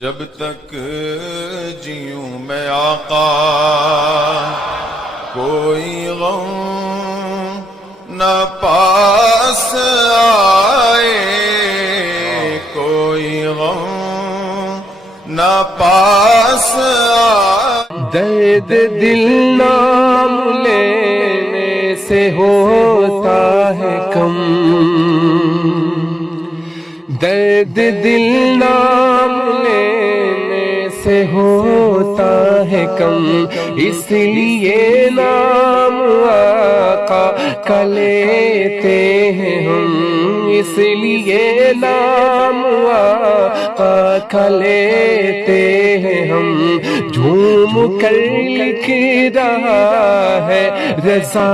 جب تک جیوں میں آقا کوئی غم نہ پاس آئے، کوئی غم نہ پاس آئے۔ درد دل نام لینے سے ہوتا ہے کم، درد دل نام لینے سے ہوتا ہے کم، اس لیے نام آقا کا لیتے ہیں ہم، اس لیے نام آقا کا لیتے ہیں ہم، جھوم کر لکھ رہا ہے رضا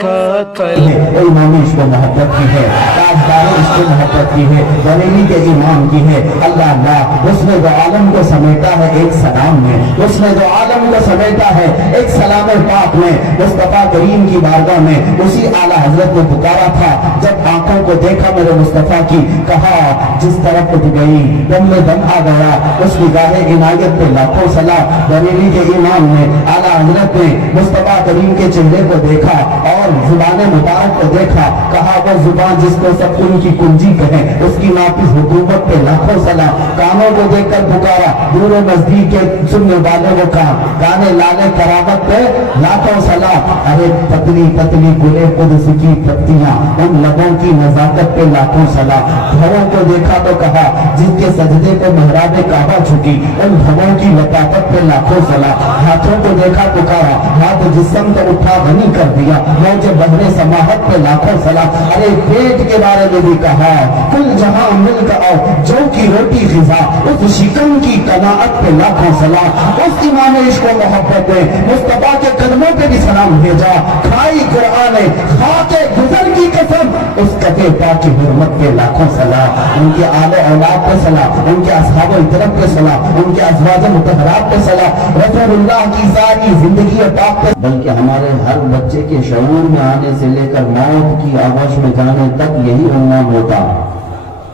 کا قلم۔ امام اس کو محبت کی ہے، تاجدار اس کو محبت کی ہے، بریلی کے امام کی ہے۔ اللہ اللہ اس نے جو عالم کو سمیٹا ہے ایک سلام میں، اس نے جو عالم کو سمیٹا ہے ایک سلام پاک میں، مصطفیٰ کریم کی بارگاہ میں اسی اعلیٰ حضرت نے پکارا تھا جب آنکھوں کو دیکھا میرے مصطفیٰ کی، کہا جس طرف اٹھ گئی دم میں دم آ گیا، اس کی گاہ عنایت پہ لاکھوں سلام۔ بریلی کے امام نے اعلیٰ حضرت نے مصطفیٰ کریم کے چہرے کو دیکھا اور زبان مبارک کو دیکھا، کہا وہ زبان جس کو سب ان کی کنجی کہیں، اس کی نافذ حکومت پہ لاکھوں سلام۔ کانوں کو دیکھ کر پکارا، دور و نزدیک کے سننے والے وہ کان، گانے لانے کرامت پہ لاکھوں سلام۔ ارے پتلی پتلی گلے قدس کی پتیاں، ان لبوں کی نزاکت پہ لاکھوں سلام۔ بھووں کو دیکھا تو کہا جس کے سجدے پہ محراب کعبہ جھکی، ان بھووں کی لطافت پہ لاکھوں سلام۔ ہاتھوں کو دیکھا پکارا، ہاتھ جسم کو اٹھا غنی کر دیا، موج بہر سماحت پہ لاکھوں سلام۔ ارے پیٹ کے بارے میں بھی کہا کل جہاں مل کر آؤ، جو کی روٹی غذا، اس شکم کی قناعت پہ لاکھوں سلام۔ اس امام عشق و محبت نے مصطفیٰ کے قدموں پہ بھی سلام بھیجا، کھائی قرآن خاک گزر کی قسم، اس کفے پاک کی حرمت پہ لاکھوں سلام۔ ان کے آل و اولاد پہ سلام، ان کے اصحاب و اطرب پہ سلام، ان کے ازواج مطہرات پہ سلام، رسول اللہ کی ساری زندگی پاک پہ، بلکہ ہمارے ہر بچے کے شعور میں آنے سے لے کر موت کی آغوش میں جانے تک یہی عنوان ہوتا۔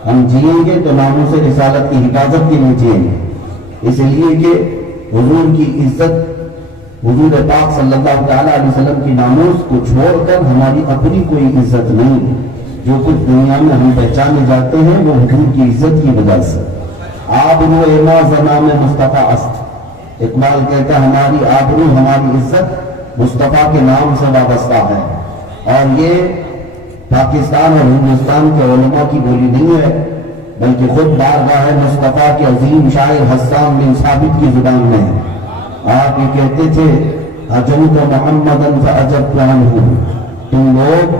ہم جئیں گے تو ناموس رسالت کی حفاظت کے لیے جئیں گے، اس لیے کہ حضور کی عزت، حضور پاک صلی اللہ تعالیٰ علیہ وسلم کی ناموس کو چھوڑ کر ہماری اپنی کوئی عزت نہیں۔ جو کچھ دنیا میں ہم پہچانے جاتے ہیں وہ حضور کی عزت کی وجہ سے۔ آبرو ایماز نام مصطفیٰ است، اقبال کہتا ہے ہماری آبرو، ہماری عزت مصطفیٰ کے نام سے وابستہ ہے، اور یہ پاکستان اور ہندوستان کے علماء کی بولی نہیں ہے، بلکہ خود بارگاہ مصطفیٰ کے عظیم شاعر حسان بن ثابت کی زبان میں ہے۔ آپ یہ کہتے تھے عجبت محمدً فعجبت عنہ، تم لوگ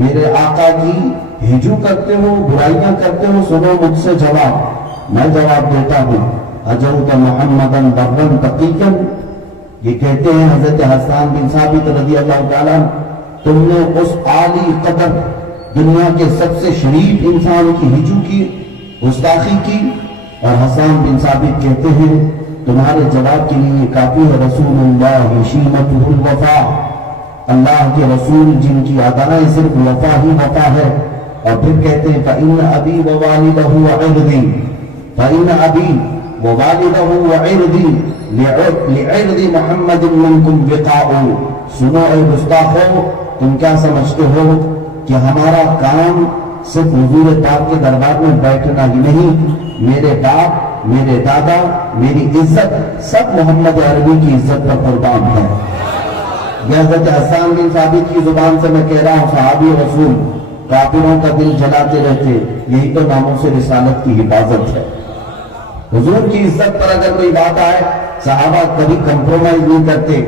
میرے آقا کی ہجو کرتے ہو، برائیاں کرتے ہو، سنو مجھ سے جواب، میں جواب دیتا ہوں۔ عجبت محمدً برًا تقیًا، یہ کہتے ہیں حضرت حسان بن ثابت رضی اللہ تعالیٰ، تم نے اس عالی قدر دنیا کے سب سے شریف انسان کی ہجو کی، گستاخی کی، اور حسان بن ثابت کہتے ہیں تمہارے جواب کے لیے کافی ہے، رسول اللہ شیمتہ الوفا، اللہ کے رسول جن کی ادائیں صرف وفا ہی وفا ہے۔ اور پھر کہتے ہیں فإن أبي ووالده وعرضي، فإن أبي ووالده وعرضي لعرض محمد منكم بقاء۔ سنو اے گستاخو، تم کیا سمجھتے ہو کہ ہمارا کام صرف حضور پاک کے دربار میں بیٹھنا ہی نہیں، میرے باپ، میرے دادا، میری عزت سب محمد عربی کی عزت پر قربان ہے۔ یہ حضرت حسان بن ثابت کی زبان سے میں کہہ رہا ہوں، صحابی رسول کافروں کا دل جلاتے رہتے، یہی تو ناموس رسالت کی حفاظت ہے۔ حضور کی عزت پر اگر کوئی بات آئے، صحابہ کبھی کمپرومائز نہیں کرتے،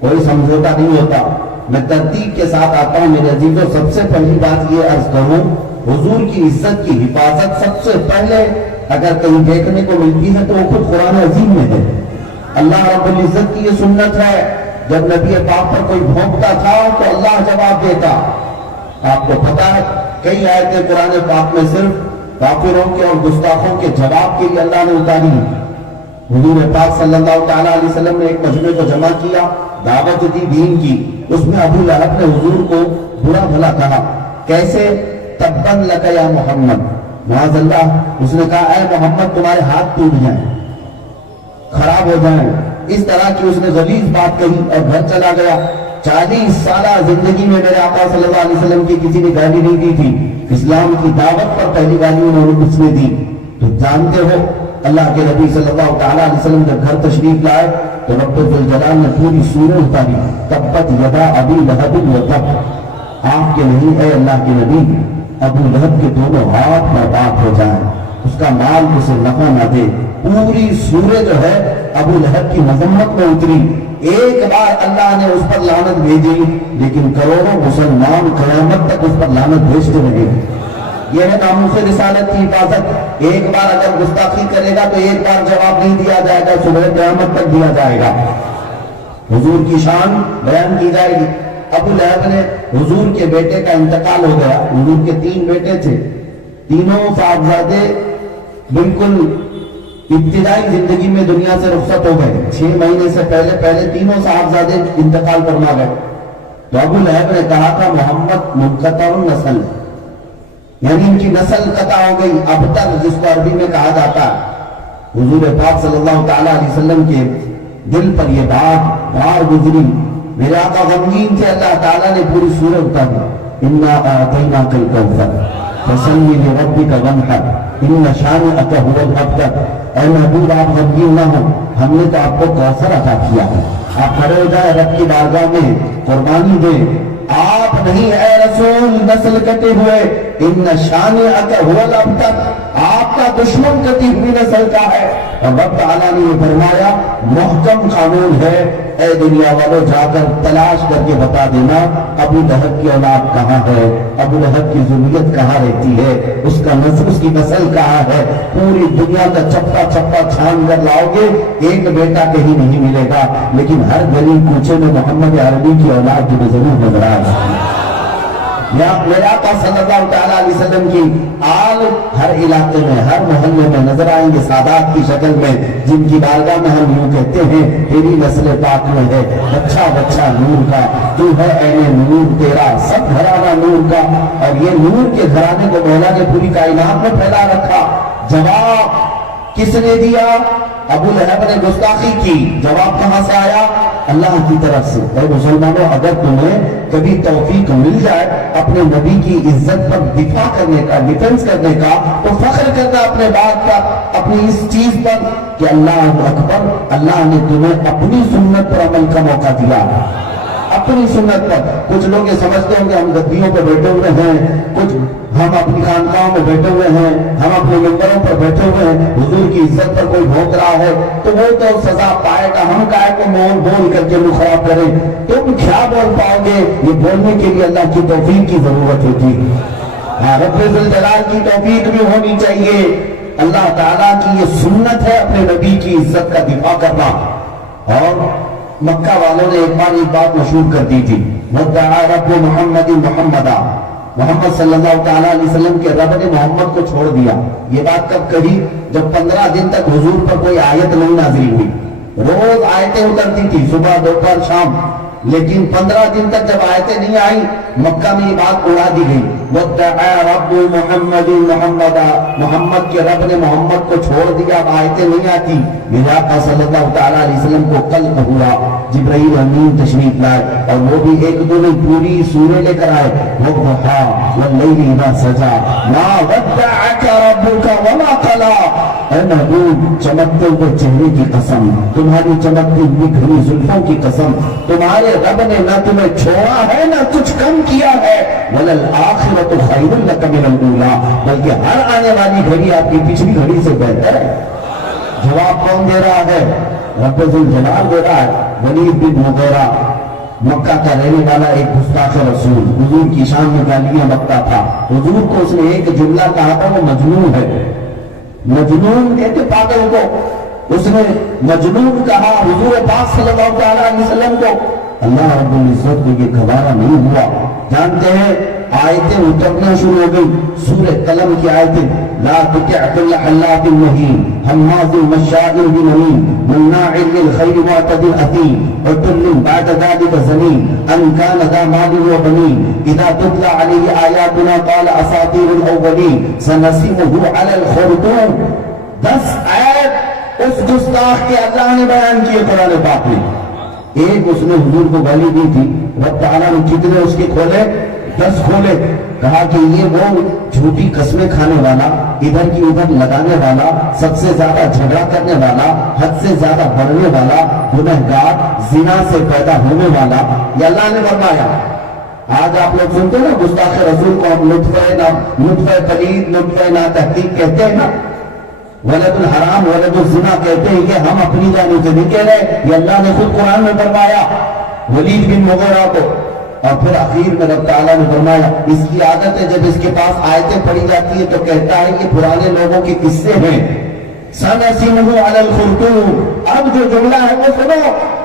کوئی سمجھوتا نہیں ہوتا۔ میں ترتیب کے ساتھ آتا ہوں میرے عزیزوں، سب سے پہلی بات یہ عرض کروں، حضور کی عزت کی حفاظت سب سے پہلے اگر کہیں دیکھنے کو ملتی ہے تو وہ خود قرآن عظیم میں ہے۔ اللہ رب العزت کی یہ سنت ہے، جب نبی پاک پر کوئی بھونکتا تھا تو اللہ جواب دیتا۔ آپ کو پتا ہے کئی آیتیں قرآن پاک میں صرف کافروں کے اور گستاخوں کے جواب کے لیے اللہ نے اتاری۔ حضور پاک صلی اللہ تعالیٰ علیہ وسلم نے ایک مجمع کو جمع کیا، دعوت دی دین کی، اس میں ابو لہب نے حضور کو برا بھلا کہا، کیسے؟ تبن لک یا محمد، معاذ اللہ اس نے کہا اے محمد تمہارے ہاتھ ٹوٹ جائیں، خراب ہو جائیں، اس طرح کی اس نے غلیظ بات کہی اور گھر چلا گیا۔ 40 سالہ زندگی میں میرے آقا صلی اللہ علیہ وسلم کی کسی نے گالی نہیں دی تھی، اسلام کی دعوت پر پہلی گالی انہوں نے اس نے دی۔ تو جانتے ہو اللہ کے نبی صلی اللہ تعالیٰ علیہ وسلم جب گھر تشریف لائے تو رب ذوالجلال نے پوری سورہ اتاری، تبت یدا ابی لہب وتب، آپ کے نہیں اے اللہ کے نبی ابو لہب کے دونوں ہاتھ برباد ہو جائیں، اس کا مال اسے نفع نہ دے۔ پوری سورہ جو ہے ابو لہب کی مذمت میں اتری۔ ایک بار اللہ نے اس پر لعنت بھیجی لیکن کروڑوں مسلمان قیامت تک اس پر لعنت بھیجتے رہے۔ یہ ہے ناموس رسالت کی حفاظت۔ ایک بار اگر گستاخی کرے گا تو ایک بار جواب نہیں دیا جائے گا، صبح قیامت تک دیا جائے گا۔ حضور کی شان بیان کی جائے گی۔ ابو لہب نے حضور کے بیٹے کا انتقال ہو گیا۔ حضور کے 3 بیٹے تھے، تینوں صاحبزادے بالکل ابتدائی زندگی میں دنیا سے رخصت ہو گئے۔ 6 مہینے سے پہلے تینوں صاحبزادے انتقال فرما گئے۔ تو ابو لہب نے کہا تھا محمد منقطع النسل، یعنی ان کی نسل قطع ہو گئی، اب تک، جس کو عربی میں کہا جاتا ہے۔ حضور پاک صلی اللہ تعالیٰ علیہ وسلم کے دل پر یہ بات بار گزری، میرے آقا غمگین تھے۔ اللہ تعالیٰ نے پوری سورہ اتاری، انا اعطیناک الکوثر فصلی لربک وانحر ان شانئک ھو الابتر۔ اے محبوب آپ غمگین نہ ہو، ہم نے تو آپ کو کوثر عطا کیا ہے، آپ کھڑے ہو جائیں رب کی بارگاہ میں قربانی دیں۔ آپ نہیں اے رسول نسل کٹے ہوئے، ان شانئک ھو الابتر، آپ کا دشمن کٹی ہوئی نسل کا ہے۔ اور رب تعالیٰ نے یہ فرمایا محکم قانون ہے، اے دنیا والوں جا کر تلاش کر کے بتا دینا ابو لہب کی اولاد کہاں ہے، ابو لہب کی ذریت کہاں رہتی ہے، اس کا نسل، اس کی نسل کہاں ہے۔ پوری دنیا کا چپا چپا چھان کر لاؤ گے، ایک بیٹا کہیں نہیں ملے گا، لیکن ہر گلی کوچے میں محمد عربی کی اولاد تمہیں ضرور نظر آئے گی۔ میرے آقا صلی اللہ تعالیٰ علیہ وسلم کی آل ہر علاقے میں، ہر محلے میں نظر آئیں گے سادات کی شکل میں، جن کی بارگاہ میں ہم یوں کہتے ہیں تیری نسل پاک میں ہے بچہ بچہ نور کا، تو ہے عین نور تیرا سب گھرانہ نور کا۔ اور یہ نور کے گھرانے کو مولا نے پوری کائنات میں پھیلا رکھا۔ جواب کس نے دیا؟ ابو لہب نے گستاخی کی، جواب کہاں سے آیا؟ اللہ کی طرف سے۔ اے مسلمانوں، اگر تمہیں کبھی توفیق مل جائے اپنے نبی کی عزت پر دفاع کرنے کا، ڈیفنس کرنے کا، تو فخر کرنا اپنے بات کا، اپنی اس چیز پر کہ اللہ اکبر، اللہ نے تمہیں اپنی سنت پر عمل کا موقع دیا، اپنی سنت پر۔ کچھ لوگ یہ سمجھتے ہوں کہ ہم گدیوں پہ بیٹھے ہوئے ہیں، کچھ ہم اپنی خانقاہوں میں بیٹھے ہوئے ہیں، ہم اپنے ممبروں پر بیٹھے ہوئے ہیں، حضور کی عزت پر کوئی بھونک رہا ہے تو وہ تو سزا پائے گا، ہم کائے کو بول کر کے منہ خراب کریں؟ تم کیا بول پاؤ گے؟ یہ بولنے کے لیے اللہ کی توفیق کی ضرورت ہوتی ہے، رب ذوالجلال کی توفیق بھی ہونی چاہیے۔ اللہ تعالیٰ کی یہ سنت ہے اپنے نبی کی عزت کا دفاع کرنا۔ اور مکہ والوں نے ایک بار ایک بات مشہور کر دی تھی، وَدَّعَا رَبُّ مُحَمَّدٍ مُحَمَّدًا، محمد صلی اللہ تعالیٰ علیہ وسلم کے رب نے محمد کو چھوڑ دیا۔ یہ بات کب کہی؟ جب 15 دن تک حضور پر کوئی آیت نہیں نازل ہوئی۔ روز آیتیں اترتی تھی، صبح دوپہر شام، لیکن 15 دن تک جب آیتیں نہیں آئیں مکہ میں یہ بات اڑا دی گئی، وَدَّعَا رَبُّ مُحَمَّدٍ مُحَمَّدًا، محمد کے رب نے محمد کو چھوڑ دیا، اب آیتیں نہیں آتی۔ میرے آقا صلی اللہ تعالیٰ علیہ وسلم کو قلب ہوا، جبرائیل امین تشریف لائے اور وہ بھی ایک دو نہیں پوری سورہ لے کر آئے، وَالضُّحَىٰ وَاللَّيْلِ إِذَا سَجَىٰ مَا وَدَّعَكَ رَبُّكَ وَمَا قَلَىٰ۔ اے محبوب، چمکتے ہوئے چہرے کی قسم، تمہاری چمکتی ہوئی گھنی زلفوں کی قسم، تمہارے رب نے نہ تمہیں چھوڑا ہے نہ کچھ کم کیا ہے، وَلَلْآخِرَةُ خَيْرٌ لَكَ مِنَ الْأُولَىٰ، بلکہ ہر آنے والی گھڑی آپ کی پچھلی گھڑی سے بہتر ہے۔ جواب کون دے رہا ہے؟ رب ذوالجلال دے رہا ہے۔ ولید بن مغیرہ مکہ کا رہنے والا ایک گستاخ رسول، حضور کی شان میں گالیاں بکتا تھا۔ حضور کو اس نے ایک جملہ کہا تھا، وہ مجنون ہے، مجنون کہتے پاگل کو، اس نے مجنون کہا حضور پاک صلی اللہ تعالیٰ علیہ وسلم کو۔ اللہ رب العزت کو یہ گوارا نہیں ہوا۔ جانتے ہیں آیتیں اترنا شروع ہو گئی، سورہ قلم کی آیتیں، لا تطع كل حلاف مہین، هماز مشاء بنميم مناع للخير معتد أثيم عتل بعد ذلك زنيم أن كان ذا مال وبنين إذا تتلى عليه آياتنا قال أساطير الأولين سنسمه على الخرطوم. 10 آیت اس گستاخ کے اللہ نے بیان کیے قرآن پاک میں. ایک اس نے حضور کو گالی دی تھی، رب تعالیٰ نے کتنے اس کے کھولے؟ 10 کھولے. کہا کہ یہ وہ جھوٹی قسمیں کھانے والا، ادھر کی ادھر لگانے والا، سب سے زیادہ جھگڑا کرنے والا، حد سے زیادہ بڑھنے والا، گنہگار، زنا سے پیدا ہونے والا. یہ اللہ نے فرمایا. آج آپ لوگ سنتے ہیں نا گستاخ رسول کو ہم نطفہ پلید، نطفہ ناتحقیق کہتے ہیں نا، ولد الحرام، ولد الزنا کہتے ہیں کہ ہم اپنی جانب سے نہیں کہہ رہے، یہ اللہ نے خود قرآن میں فرمایا ولید بن مغیرہ کو. اور پھر آخر میں رب تعالیٰ نے فرمایا اس کی عادت ہے جب اس کے پاس آیتیں پڑھی جاتی ہیں تو کہتا ہے کہ پرانے لوگوں کے قصے ہیں. سنسمہ علی الخرطوم. اب جو جملہ ہے وہ سنو.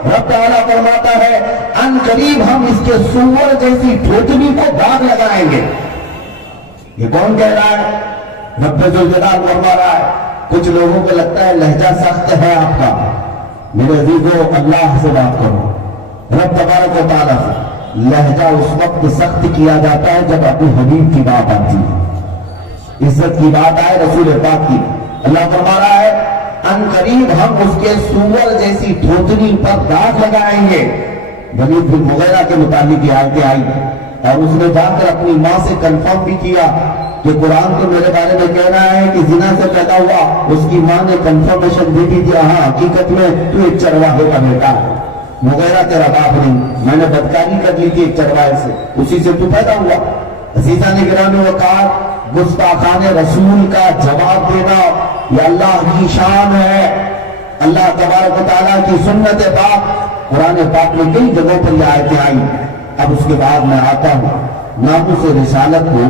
رب تعالیٰ فرماتا ہے ان قریب ہم اس کے سور جیسی ٹھوٹنی کو داغ لگائیں گے. یہ کون کہہ رہا ہے؟ رب ذوالجلال فرما رہا ہے. کچھ لوگوں کو لگتا ہے لہجہ سخت ہے آپ کا. میرے عزیزو اللہ سے بات کرو، رب تبارک و تعالیٰ سے. لہجہ اس وقت سخت کیا جاتا ہے جب اپنے حبیب کی بات آتی ہے، عزت کی بات آئے رسول پاک کی. اللہ فرما رہا ہے ان قریب ہم اس کے سور جیسی دھوتنی پر داغ لگائیں گے. ولید بن مغیرہ کے متعلق یہ آیتیں آئی اور اس نے جا کر اپنی ماں سے کنفرم بھی کیا کہ قرآن تو میرے بارے میں کہہ رہا ہے کہ زنا سے پیدا ہوا. اس کی ماں نے کنفرمیشن دی تھی کہ ہاں حقیقت میں تو ایک چرواہے کا بیٹا ہے، مغیرہ تیرا باپ نہیں، میں نے بدکاری کر لی تھی ایک چرواہے سے، اسی سے تو پیدا ہوا. عزیزان گرامی وقار، گستاخان رسول کا جواب دینا یہ اللہ کی شان ہے. اللہ تبارک و تعالیٰ کی سنت پاک قرآن پاک میں کئی جگہوں پر یہ آیتیں آئی. اب اس کے بعد میں آتا ہوں ناموس رسالت کو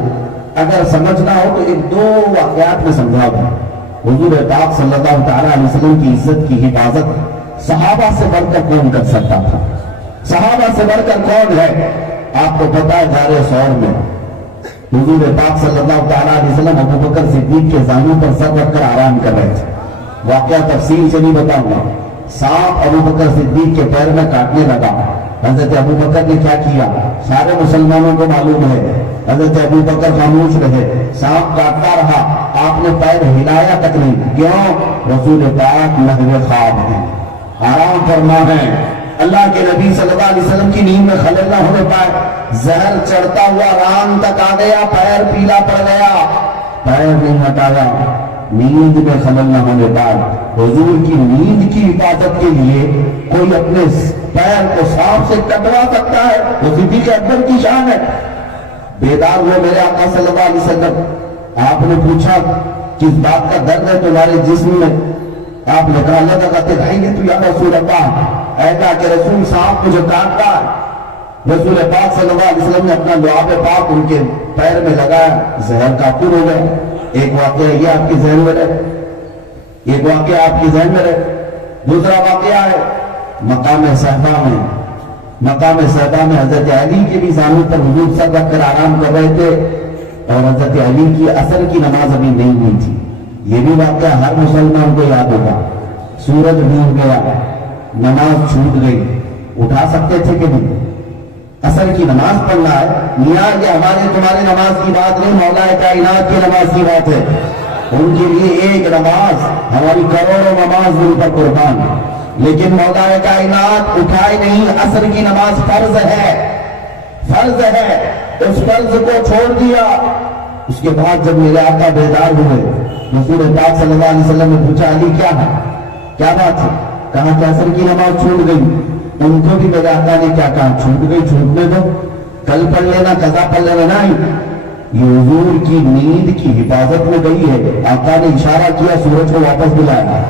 اگر سمجھنا ہو تو ایک 2 واقعات میں سمجھا دوں. حضور پاک صلی اللہ تعالیٰ علیہ وسلم کی عزت کی حفاظت صحابہ سے بڑھ کر کون کر سکتا تھا؟ صحابہ سے بڑھ کر کون ہے؟ آپ کو پتا ہے غار ثور میں حضور پاک صلی اللہ تعالیٰ علیہ وسلم ابو بکر صدیق کے زانوں پر سر رکھ کر آرام کر رہے تھے. واقعہ تفصیل سے نہیں بتاؤں گا. سانپ ابو بکر صدیق کے پیر میں کاٹنے لگا. حضرت ابو بکر نے کیا کیا؟ سارے مسلمانوں کو معلوم ہے. حضرت ابو بکر خاموش رہے، سانپ کاٹتا رہا، آپ نے پیر ہلایا تک نہیں. کیوں؟ رسول پاک محو خواب ہیں، آرام فرما ہے. اللہ کے نبی صلی اللہ علیہ وسلم کی نیند میں خلل نہ ہونے پائے. زہر چڑھتا ہوا ران تک آ گیا، پیر پیلا پڑ گیا، پیر نہیں ہٹایا. نیند میں خلل نہ ہونے پائے. حضور کی نیند کی حفاظت کے لیے کوئی اپنے پیر کو سانپ سے کٹوا سکتا ہے؟ وہ صدیق اکبر کی شان ہے. بیدار ہوئے میرے آقا صلی اللہ علیہ وسلم. آپ نے پوچھا کس بات کا درد ہے تمہارے جسم میں؟ آپ نے کہا اللہ کا تدعی تو یا رسول اللہ، اے کہا کہ رسول صاحب مجھے کاٹ رہا ہے. رسول پاک صلی اللہ علیہ وسلم نے اپنا لعاب پاک ان کے پیر میں لگایا، زہر کافر ہو گئے. ایک واقعہ یہ آپ کی ذہن میں رہے، ایک واقعہ آپ کی ذہن میں رہے. دوسرا واقعہ ہے مقام صحبہ میں. مقام صحبہ میں حضرت علی کے بھی زانوں پر حضور سر رکھ کر آرام کر رہے تھے اور حضرت علی کی عصر کی نماز ابھی نہیں ہوئی تھی. یہ بھی واقعہ ہر مسلمان کو یاد ہوگا. سورج ڈوب گیا، نماز چھوٹ گئی، اٹھا سکتے تھے کہ نہیں؟ عصر کی نماز پڑھنا ہے. میاں یہ ہماری تمہاری نماز کی بات نہیں، مولا کائنات کی نماز کی بات ہے. ان کے لیے ایک نماز ہماری کروڑوں نماز ان پر قربان. لیکن مولا کائنات اٹھائے نہیں. عصر کی نماز فرض ہے، فرض ہے. اس فرض کو چھوڑ دیا. اس کے بعد جب میرے آقا بیدار ہوئے، رسول پاک صلی اللہ علیہ وسلم نے پوچھا علی کیا ہے، کیا بات ہے؟ کہا کہ عصر کی نماز چھوٹ گئی. ان کو بھی میرے آقا نے کیا کہا؟ چھوٹ گئی چھوٹنے دو، کل پڑھ لینا، قضا پڑھ لینا. نہیں، یہ حضور کی نیند کی حفاظت میں گئی ہے. آقا نے اشارہ کیا، سورج کو واپس بلایا.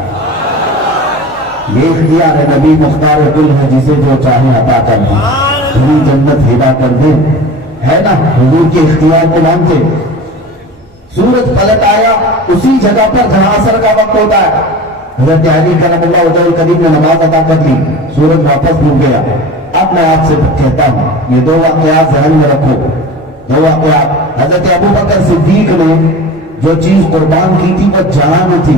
یہ اختیار ہے نبی مختار کل ہے، جسے جو چاہے عطا کر دیں، پوری جنت ہبا کر دیں. ہے نا؟ حضور کے اختیار کو مانتے. سورج پلٹ آیا اسی جگہ پر جہاں عصر کا وقت ہوتا ہے. حضرت علی کرم اللہ وجہ کریم نے نماز ادا کر لی، سورج واپس ڈوب گیا. اب میں آپ سے کہتا ہوں یہ 2 واقعات ذہن میں رکھو. 2 واقعات. حضرت ابو بکر صدیق نے جو چیز قربان کی تھی وہ جان تھی.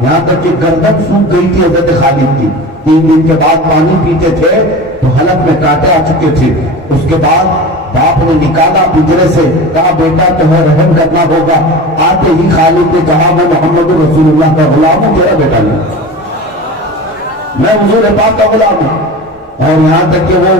یہاں تک کہ گردن سوکھ گئی تھی حضرت خالد کی. 3 دن کے بعد پانی پیتے تھے تو حلق میں کانٹے آ چکے تھے. اس کے بعد باپ نے نکالا پنجرے سے, کہا بیٹا تمہیں رحم کرنا ہوگا. آتے ہی خالد نے کہا میں محمد رسول اللہ کا غلام ہوں, تیرا بیٹا نہیں, میں حضور پاک کا غلام ہوں. اور یہاں تک کہ وہ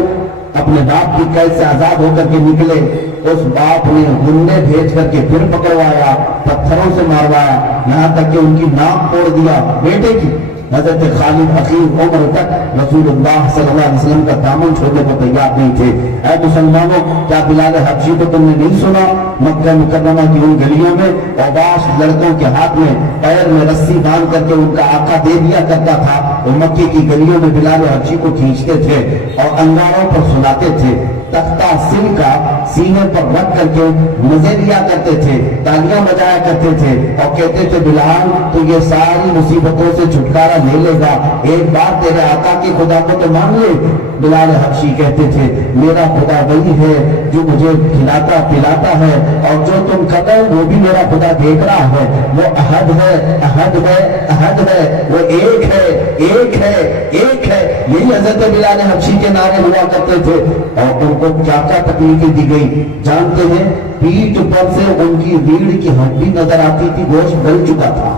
اپنے باپ کی قید سے آزاد ہو کر کے نکلے, اس باپ نے گنڈے بھیج کر کے پھر پکڑوایا, پتھروں سے ماروایا, یہاں تک کہ ان کی ناک توڑ دیا بیٹے کی. حضرت خالد اخیر عمر تک رسول اللہ صلی اللہ علیہ وسلم کا دامن چھوڑنے کو تیار نہیں تھے. اے مسلمانوں, کیا بلال حبشی کو تم نے نہیں سنا؟ مکہ مکرمہ کی ان گلیوں میں اوباش لڑکوں کے ہاتھ میں پیر میں رسی باندھ کر کے ان کا آقا دے دیا کرتا تھا. وہ مکے کی گلیوں میں بلال حبشی کو کھینچتے تھے اور انگاروں پر سلاتے تھے. تختہ سن کا سینے پر رکھ کر کے مزے لیا کرتے تھے, تالیاں بجایا کرتے تھے اور کہتے تھے بلال تو یہ ساری مصیبتوں سے چھٹکارا لے لے گا, ایک بار تیرے آقا کی خدا کو تو مان لے. بلال حبشی کہتے تھے میرا خدا وہی ہے جو مجھے کھلاتا پلاتا ہے, اور جو تم کر رہے ہو وہ بھی میرا خدا دیکھ رہا ہے. وہ احد ہے, احد ہے, احد ہے, وہ ایک ہے, ایک ہے, ایک ہے. یہی حضرت بلال حبشی کے نعرے ہوا کرتے تھے. اور ان کو کیا کیا تکلیفیں دی گئی جانتے ہیں؟ پیٹھ پر سے ان کی ریڑھ کی ہڈی نظر آتی تھی, گوشت گل چکا تھا,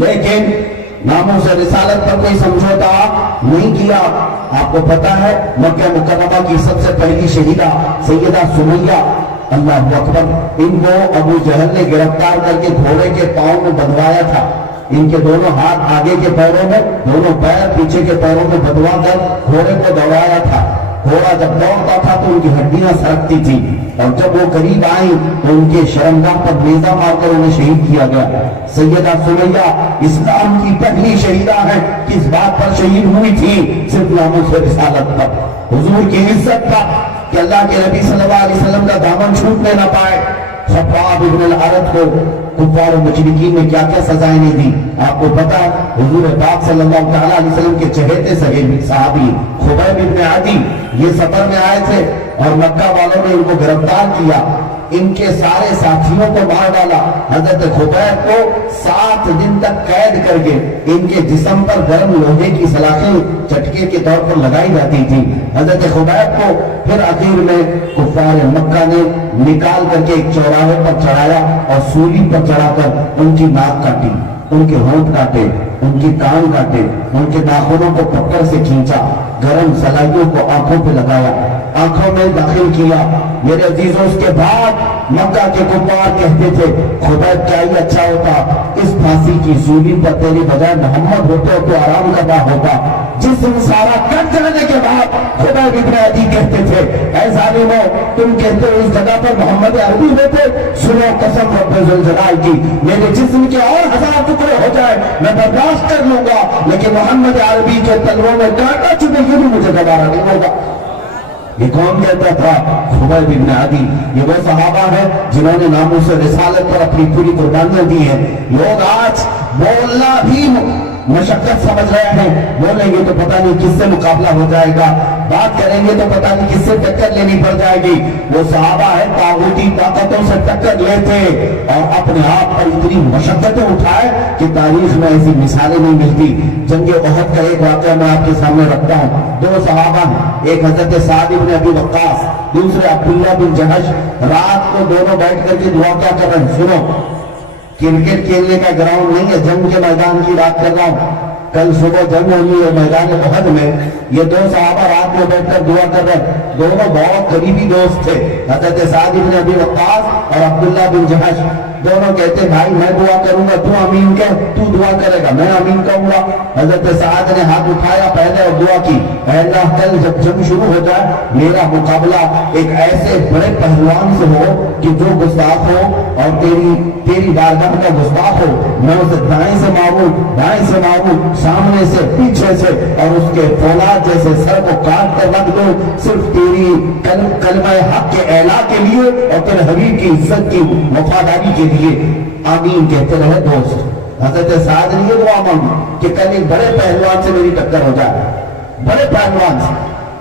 لیکن ناموں سے رسالت پر کوئی سمجھوتا نہیں کیا. آپ کو پتا ہے مکہ مکرمہ کی سب سے پہلی شہیدہ سیدہ سمیہ, اللہ اکبر, ان کو ابو جہل نے گرفتار کر کے گھوڑے کے پاؤں میں بدوایا تھا. ان کے دونوں ہاتھ آگے کے پیروں میں, دونوں پیر پیچھے کے پیروں میں بدوا کر گھوڑے کو دوڑایا تھا. گھوڑا جب دوڑتا تھا تو ان کی ہڈیاں سرکتی تھی, اور جب وہ قریب آئیں تو ان کے شرمگاہ پر نیزہ مار کر انہیں شہید کیا گیا. سیدہ سمیہ اسلام کی پہلی شہیدہ ہے. کس بات پر شہید ہوئی تھی؟ صرف ناموں سے رسالت پر, حضور کی عزت پر, کہ اللہ کے نبی صلی اللہ علیہ وسلم کا دامن چھوٹنے نہ پائے. خباب ابن الارت کو کفار و مشرکین میں کیا کیا سزائیں نہیں دی. آپ کو پتا حضور پاک صلی اللہ تعالیٰ علیہ وسلم کے چہیتے صحابی خبیب ابن عدی یہ سفر میں آئے تھے اور مکہ والوں نے ان کو گرفتار کیا. ان کے سارے ساتھیوں کو مار ڈالا. حضرت خبیب کو 7 دن تک قید کر کے ان کے جسم پر گرم لوہے کی سلاخیں چٹکے کے طور پر لگائی جاتی تھی. حضرت خبیب کو پھر آخر میں کفار مکہ نے نکال کر کے ایک چوراہے پر چڑھایا اور سولی پر چڑھا کر ان کی ناک کاٹی, ان کے ہونٹ کاٹے, ان کی کان کاٹے, ان کے ناخنوں کو پکڑ سے کھینچا, گرم سلائیوں کو آنکھوں پہ لگایا, آنکھوں میں داخل کیا. میرے عزیزوں, اس کے بعد مکہ کے کفار کہتے تھے خبیب کیا ہی اچھا ہوتا اس پھانسی کی سولی پر تیری بجائے محمد ہوتے تو آرام کرنا ہوتا. جسم سارا کٹ جانے کے بعد خبیب ابن عدی کہتے تھے اے ظالموں, تم کہتے ہو اس جگہ پر محمد عربی ہوتے, سنو قسم رب ذوالجلال کی, میرے جسم کے اور 1000 ٹکڑے ہو جائے میں برداشت کر لوں گا, لیکن محمد عربی کے تلووں میں کانٹا چبھے یہ بھی مجھے گوارا نہیں ہوگا. یہ کون کہتا تھا؟ خبیب ابن عدی. یہ وہ صحابہ ہیں جنہوں نے ناموں سے رسالت پر اپنی پوری قربانیاں دی ہیں. لوگ آج بولنا بھی مشقت سمجھ رہے ہیں, بولیں گے تو پتہ نہیں کس سے مقابلہ ہو جائے گا, بات کریں گے تو پتہ نہیں کس سے ٹکر لینی پڑ جائے گی. وہ صحابہ ہے طاغوتی طاقتوں سے ٹکر لیتے اور اپنے آپ پر اتنی مشقتیں اٹھائے کہ تاریخ میں ایسی مثالیں نہیں ملتی. جنگ احد کا ایک واقعہ میں آپ کے سامنے رکھتا ہوں. 2 صحابہ ہیں, ایک حضرت سعد بن ابی وقاص, دوسرے عبداللہ بن جہش. رات کو دونوں بیٹھ کر کے دعا کیا کر رہے ہیں؟ سنو, کرکٹ کھیلنے کا گراؤنڈ نہیں ہے, جنگ کے میدان کی بات کر رہا ہوں. کل صبح جنگ ہوئی ہے میدان احد میں. یہ 2 صحابہ رات میں بیٹھ کر دعا کر رہے ہیں. دونوں بہت قریبی دوست تھے, حضرت سعد بن ابی وقاص اور عبداللہ بن جہش. دونوں کہتے بھائی میں دعا کروں گا تو امین کہہ, تو دعا کرے گا میں امین کہوں گا. حضرت سعد نے ہاتھ اٹھایا پہلے اور دعا کی, اے اللہ کل جب جنگ شروع ہو جائے میرا مقابلہ ایک ایسے بڑے پہلوان سے ہو کہ جو گستاخ ہو اور تیری بارگاہ کا گستاخ ہو, میں اسے دائیں سے ماروں, دائیں سے ماروں, سامنے سے پیچھے سے, اور اس کے فولاد جیسے سر کو کاٹ کر رکھ دو, صرف تیری کلمہ حق کے اعلیٰ کے لیے اور تیرے حبیب کی عزت کی وفاداری کے لیے. آمین کہتے رہے دوست. حضرت سعد نے یہ دعا مانگی کہ کل ایک بڑے پہلوان سے میری ٹکر ہو جائے, بڑے پہلوان سے.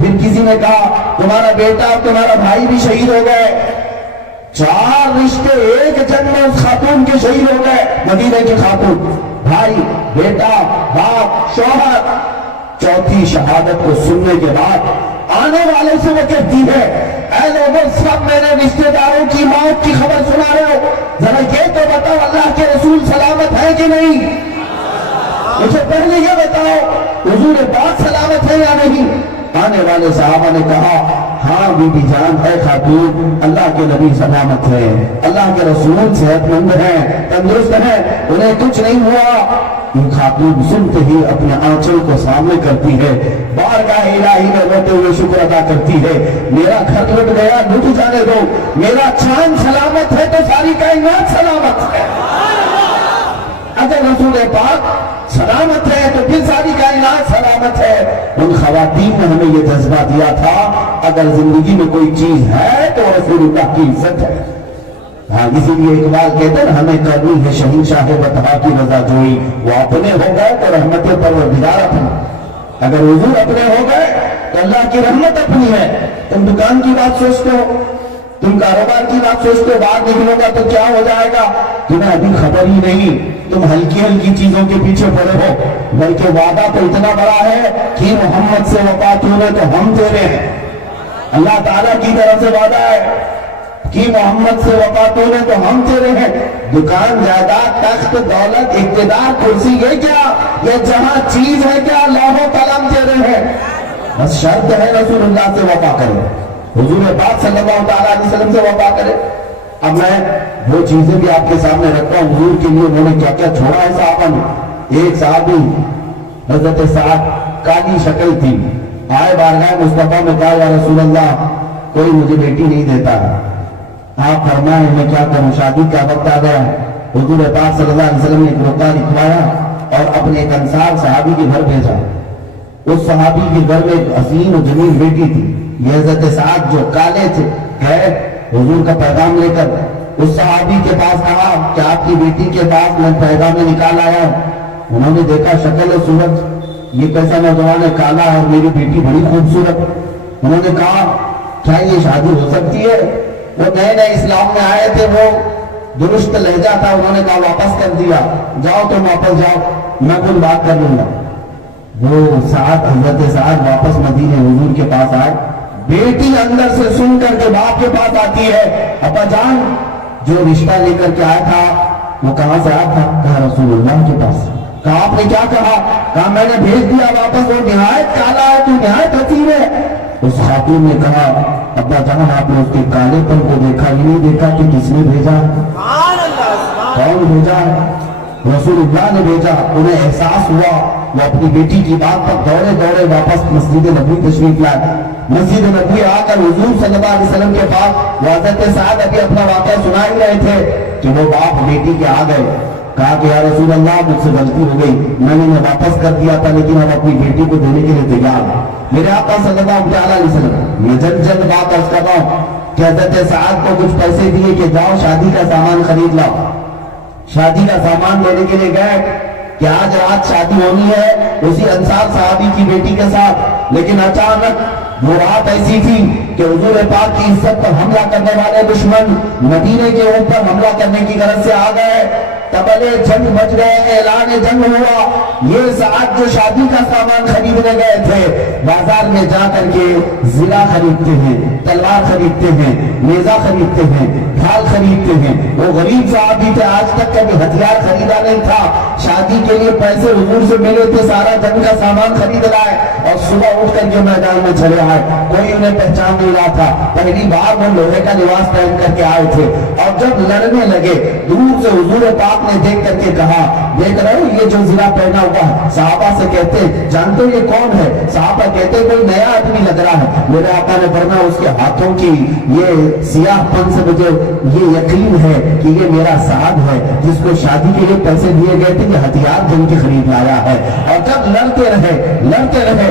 پھر کسی نے کہا تمہارا بیٹا اور تمہارا بھائی بھی شہید ہو گئے. 4 رشتے ایک جنگ میں اس خاتون کے شہید ہو گئے. مدینے کی خاتون، بھائی، بیٹا، باپ، شوہر. چوتھی شہادت کو سننے کے بعد آنے والوں سے وہ کہتی ہے اے لوگوں، سب میرے رشتے داروں کی موت کی خبر سنا رہے ہو، ذرا یہ تو بتاؤ اللہ کے رسول سلامت ہے کہ نہیں؟ مجھے پہلے یہ بتاؤ حضور پاک سلامت ہے یا نہیں؟ آنے والے صحابہ نے کہا ہاں بی بی جان، اے خاتون، اللہ کے نبی سلامت ہے، اللہ کے رسول صحت مند ہیں، تندرست ہیں، انہیں کچھ نہیں ہوا. یہ خاتون سنتے ہی اپنے آنچل کو سامنے کرتی ہے، بارگاہ الہی میں روتے ہوئے شکر ادا کرتی ہے، میرا گھر لٹ گیا، لٹ جانے دو، میرا چاند سلامت ہے تو ساری کائنات سلامت ہے. اگر رسول پاک سلامت ہے تو پھر ساری کائنات سلامت ہے. ان خواتین نے ہمیں یہ جذبہ دیا تھا اگر زندگی میں کوئی چیز ہے تو رسول اللہ کی عزت ہے. ہاں، اسی لیے اقبال کہتے ہیں ہمیں کرنی ہے شہنشاہ بطحا کی رضا جوئی، وہ اپنے ہو گئے تو رحمت پروردگار اپنا. اگر حضور اپنے ہو گئے تو اللہ کی رحمت اپنی ہے. تم دکان کی بات سوچتے ہو، تم کاروبار کی بات سوچتے ہو، باہر نکلو گا تو کیا ہو جائے گا، تمہیں ابھی خبر ہی نہیں. تم ہلکی ہلکی چیزوں کے پیچھے پڑے ہو، بلکہ وعدہ تو اتنا بڑا ہے کہ محمد سے وفات ہونے تو ہم تیرے ہیں. اللہ تعالیٰ کی طرف سے وعدہ ہے کہ محمد سے وفات ہونے تو ہم تیرے ہیں. دکان، جائیداد، تخت، دولت، اقتدار، کرسی، یہ کیا، یہ جہاں چیز ہے کیا، لوح و قلم تیرے ہیں. بس شرط ہے رسول اللہ سے وفا کرے، حضور پاک صلی اللہ تعالیٰ علیہ وسلم سے وفا کرے. اب میں وہ چیزیں بھی آپ کے سامنے رکھتا ہوں حضور کے لیے انہوں نے کیا کیا چھوڑا ہے صحابہ نے. ایک صحابی حضرت سعد، کالی شکل تھی، آئے بارگاہ مصطفیٰ میں کہا یا رسول اللہ کوئی مجھے بیٹی نہیں دیتا، آپ فرمائیں میں کیا کروں، شادی کا وقت آ گیا. حضور پاک صلی اللہ علیہ وسلم نے ایک روکا لکھوایا اور اپنے ایک انصار صحابی کے گھر بھیجا. اس صحابی کے گھر میں ایک حسین و جمیل بیٹی تھی. یہ حضرت سعد جو کالے تھے گئے حضور کا پیغام لے کر اس صحابی کے پاس کہا کہ آپ کی بیٹی کے پاس میں پیغام نکال آیا ہوں. انہوں نے دیکھا شکل و صورت، یہ کیسا نوجوان ہے، کالا اور میری بیٹی بڑی خوبصورت. انہوں نے کہا کیا یہ شادی ہو سکتی ہے؟ وہ نئے نئے اسلام میں آئے تھے، وہ درست لہجہ تھا. انہوں نے کہا واپس کر دیا، جاؤ تم واپس جاؤ، میں خود بات کر لوں گا. وہ حضرت سعد واپس مدینے حضور کے پاس آئے. بیٹی اندر سے سن کر کے باپ کے پاس آتی ہے، ابا جان جو رشتہ لے کر کے آیا تھا وہ کہاں سے آیا تھا؟ کہا رسول اللہ کے پاس. کہا آپ نے کیا کہا؟ کہا میں نے بھیج دیا واپس، وہ نہایت کالا ہے، تو نہایت حسین ہے. اس خاتون نے کہا ابا جان آپ نے اس کے کالے پن کو دیکھا ہی نہیں دیکھا کہ کس نے بھیجا، کون بھیجا؟ رسول اللہ نے بھیجا. انہیں احساس ہوا، وہ اپنی بیٹی کی بات پر دوڑے دوڑے واپس مسجد نبوی تشریف لائے. مسجد نبوی آ کر حضور صلی اللہ علیہ وسلم کے پاس حضرت سعد ابھی اپنا واقعہ سنا ہی رہے تھے کہ وہ باپ بیٹی کے آ گئے. کہا کہ یا رسول اللہ مجھ سے غلطی ہو گئی، میں نے انہیں واپس کر دیا تھا لیکن اب اپنی بیٹی کو دینے کے لیے تیار ہوں. میرے آقا صلی اللہ علیہ وسلم یہ جلد بات عرض کر رہا ہوں کہ حضرت سعد کو کچھ پیسے دیے کہ جاؤ شادی کا سامان خرید لاؤ. شادی کا سامان لینے کے لیے گئے کہ آج رات شادی ہونی ہے اسی انصار صحابی کی بیٹی کے ساتھ. لیکن اچانک وہ رات ایسی تھی کہ حضور پاک کی عزت پر حملہ کرنے والے دشمن مدینے کے اوپر حملہ کرنے کی غرض سے آ گئے. تبلے جنگ بچ گئے، اعلان جنگ ہوا. یہ سعد جو شادی کا سامان خریدنے گئے تھے بازار میں جا کر کے زرہ خریدتے ہیں، تلوار خریدتے ہیں، نیزہ خریدتے ہیں، ڈھال خریدتے ہیں. وہ غریب صحابی تھے، آج تک کبھی ہتھیار خریدا نہیں تھا. شادی کے لیے پیسے حضور سے ملے تھے، سارا جنگ کا سامان خرید لائے اور صبح اٹھ کر کے میدان میں چلے آئے. کوئی انہیں پہچان نہیں رہا تھا، پہلی بار وہ لوہے کا لباس پہن کر کے آئے تھے. اور جب لڑنے لگے دور سے حضور پاک نے دیکھ کر کے کہا دیکھ رہے ہو یہ جو زرہ پہنا ہوا ہے؟ صحابہ سے کہتے جانتے یہ کون ہے؟ صحابہ کہتے کوئی نیا آدمی لگ رہا ہے. میرے آقا نے فرمایا اس کے ہاتھوں کی یہ سیاہ پن سے مجھے یہ یقین ہے کہ یہ میرا سعد ہے جس کو شادی کے لیے پیسے دیے گئے تھے، یہ ہتھیار جنگ کی خرید لایا ہے. اور جب لڑتے رہے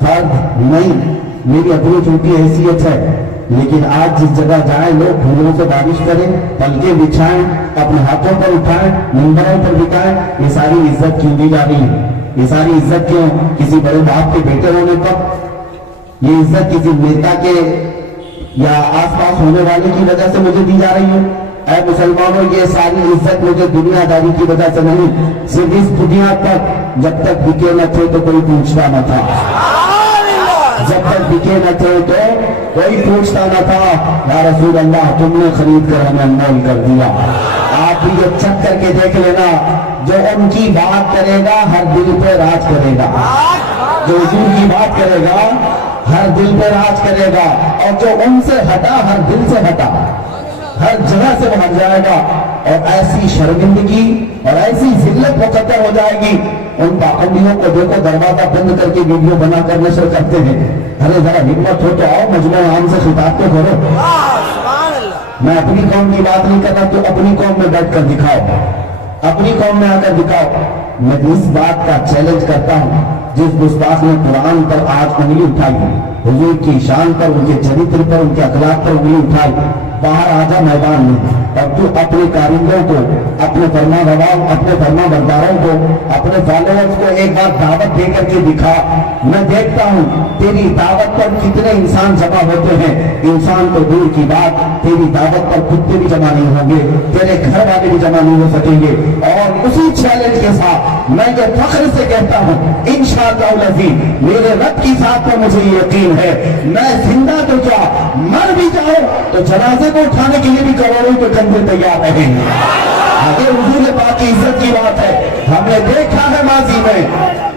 فرد نہیں, میری اپنی چھوٹی حیثیت ہے, لیکن آج جس جگہ جائیں لوگ پھولوں سے بارش کریں, پلکیں بچھائیں, اپنے ہاتھوں پر اٹھائیں, منبروں پر بٹائیں, یہ ساری عزت کیوں دی جا رہی ہے؟ یہ ساری عزت کیوں کسی بڑے باپ کے بیٹے ہونے پر, یہ عزت کسی نیتا کے یا آس پاس ہونے والے کی وجہ سے مجھے دی جا رہی ہے؟ اے مسلمانوں, یہ ساری عزت مجھے دنیا داری کی وجہ سے نہیں, صرف اس بنیاد پر جب تک بکے نہ تھے تو کوئی پوچھتا نہ تھا, جب تک بکے نہ تھے تو کوئی پوچھتا نہ تھا. یا رسول اللہ, تم نے خرید کر ہمیں انمول کر دیا. آپ بھی یہ چیک کر کے دیکھ لینا, جو ان کی بات کرے گا ہر دل پہ راج کرے گا, جو حضور کی بات کرے گا ہر دل پہ راج کرے گا, اور جو ان سے ہٹا ہر دل سے ہٹا, ہر جگہ سے بھاگ جائے گا, اور ایسی شرمندگی اور ایسی ذلت مقدر ہو جائے گی. ان پابندیوں کو دیکھو, دروازہ بند کر کے ویڈیو بنا کر نشر کرتے ہیں. ارے ذرا ہمت ہو تو آؤ, مجمع عام سے خطاب تو کرو. میں اپنی قوم کی بات نہیں کر رہا, تو اپنی قوم میں بیٹھ کر دکھاؤ, اپنی قوم میں آ کر دکھاؤ. میں اس بات کا چیلنج کرتا ہوں, جس گستاخ نے قرآن پر آج انگلی اٹھائی, حضور کی شان پر, ان کے چرتر پر, ان کے اخلاق پر انگلی اٹھائی, باہر آ جا میدان میں, اور تو اپنے کارندوں کو, اپنے فرما رواؤں, اپنے فرما برداروں کو, اپنے فالوورز کو ایک بار دعوت دے کر کے دکھا. میں دیکھتا ہوں تیری دعوت پر کتنے انسان جمع ہوتے ہیں. انسان تو دور کی بات, تیری دعوت پر کتے بھی جمع نہیں ہوں گے, تیرے گھر والے بھی جمع نہیں ہو سکیں گے. اور اسی چیلنج کے ساتھ میں یہ فخر سے کہتا ہوں, انشاءاللہ العزیز, میرے رب کی ذات پر مجھے یقین ہے, میں زندہ تو کیا مر بھی جاؤں تو جنازے کو اٹھانے کے لیے بھی کروڑوں کے کندھے تیار رہیں گے. آگے حضور پاک کی عزت کی بات ہے. ہم نے دیکھا ہے ماضی میں,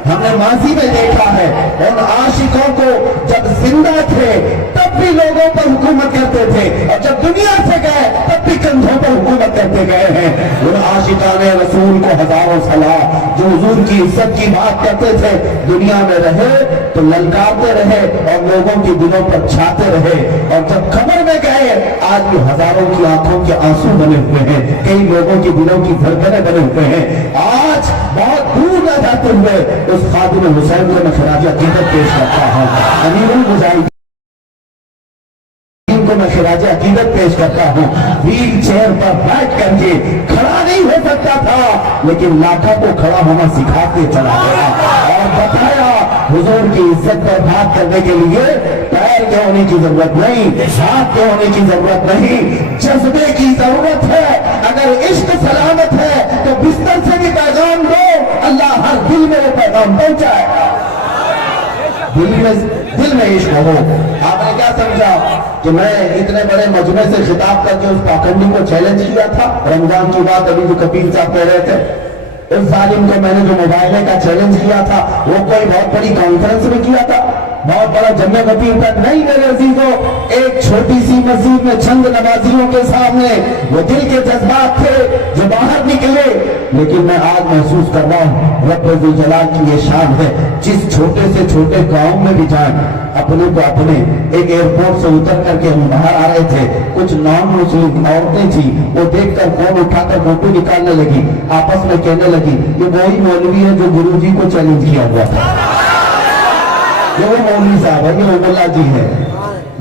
ہم نے ماضی میں دیکھا ہے, ان عاشقوں کو جب زندہ تھے تب بھی لوگوں پر حکومت کرتے تھے, اور جب دنیا سے گئے تب بھی کندھوں پر حکومت کرتے گئے ہیں. ان عاشقان رسول کو ہزاروں سلام, جو حضور کی عزت کی بات کرتے تھے, دنیا میں رہے تو للکارتے رہے اور لوگوں کے دلوں پر چھاتے رہے, اور جب قبر میں گئے آج بھی ہزاروں کی آنکھوں کے آنسو بنے ہوئے ہیں, کئی لوگوں کے دلوں کی دھڑکنیں بنے ہوئے ہیں. آج بہت دور نہ جاتے ہوئے اس خادم حسین کو میں خراج عقیدت پیش کرتا ہوں, امیر المجاہدین کو میں خراج عقیدت پیش کرتا ہوں. ویل چیئر پر بیٹھ کر کے کھڑا نہیں ہو سکتا تھا, لیکن لاکھوں کو کھڑا ہونا سکھا کے چلا گیا, اور بتایا حضور کی عزت پر بات کرنے کے لیے پیر کے ہونے کی ضرورت نہیں, ہاتھ کے ہونے کی ضرورت نہیں, جذبے کی ضرورت ہے. اگر عشق سلامت ہے تو بستر سے بھی پیغام دو, اللہ ہر دل میں وہ پیغام پہنچائے گا. دل میں عشق ہو. آپ نے کیا سمجھا کہ میں اتنے بڑے مجمع سے خطاب کر کے اس پاکندی کو چیلنج کیا تھا؟ رمضان کی بات ابھی جو کپیل صاحب کہہ رہے تھے, اس ظالم کو میں نے جو موبائلے کا چیلنج کیا تھا وہ کوئی بہت بڑی کانفرنس میں کیا تھا, بہت بڑا جمع خطیب تھا نہیں میرے عزیزوں. ایک چھوٹی سی مسجد میں چند نمازیوں کے سامنے وہ دل کے جذبات تھے جو باہر نکلے. لیکن میں آج محسوس کر رہا ہوں رب ذوالجلال کی یہ شان ہے, جس چھوٹے سے چھوٹے گاؤں میں بھی جائیں, اپنے کو اپنے ایک ایئرپورٹ سے اتر کر کے ہم باہر آ رہے تھے, کچھ نان مسلم عورتیں تھیں, وہ دیکھ کر فون اٹھا کر فوٹو نکالنے لگی, آپس میں کہنے لگی یہ وہی مولوی ہے جو گرو جی کو چیلنج کیا ہوا تھا, یہ وہ مولوی صاحب ہے, یہ وہ ملا جی ہے.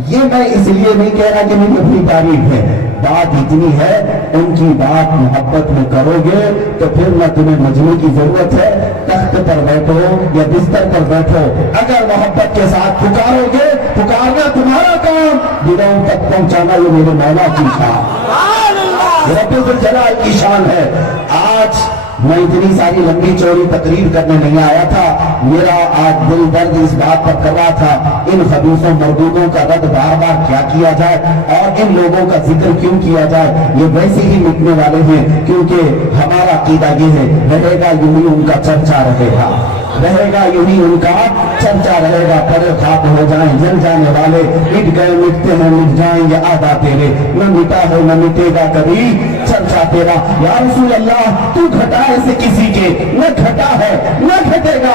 یہ میں اس لیے نہیں کہہ رہا کہ میری اپنی تعریف ہے, بات اتنی ہے ان کی بات محبت میں کرو گے تو پھر نہ تمہیں مجمع کی ضرورت ہے, تخت پر بیٹھو یا بستر پر بیٹھو, اگر محبت کے ساتھ پکارو گے, پکارنا تمہارا کام, دلوں تک پہنچانا یہ میرے مولا کی شان, رب ذوالجلال کی شان ہے. آج میں اتنی ساری لمبی چوڑی تقریر کرنے نہیں آیا تھا, میرا آج دل درد اس بات پر کر رہا تھا ان خبیثوں مردودوں کا رد بار بار کیا کیا جائے اور ان لوگوں کا ذکر کیوں کیا جائے. یہ ویسے ہی مٹنے والے ہیں, کیونکہ ہمارا عقیدہ یہ ہے رہے گا یوں ہی ان کا چرچا رہے گا, رہے گا یوں ہی ان کا چرچا رہے گا. پڑے خاک ہو جائیں جل جانے والے, مٹ گئے مٹتے ہیں مٹ جائیں گے آبا تیرے, نہ مٹا ہے نہ مٹے گا کبھی چرچا تیرا. یا رسول اللہ تو گھٹائے سے کسی کے نہ گھٹا ہے نہ گھٹے گا,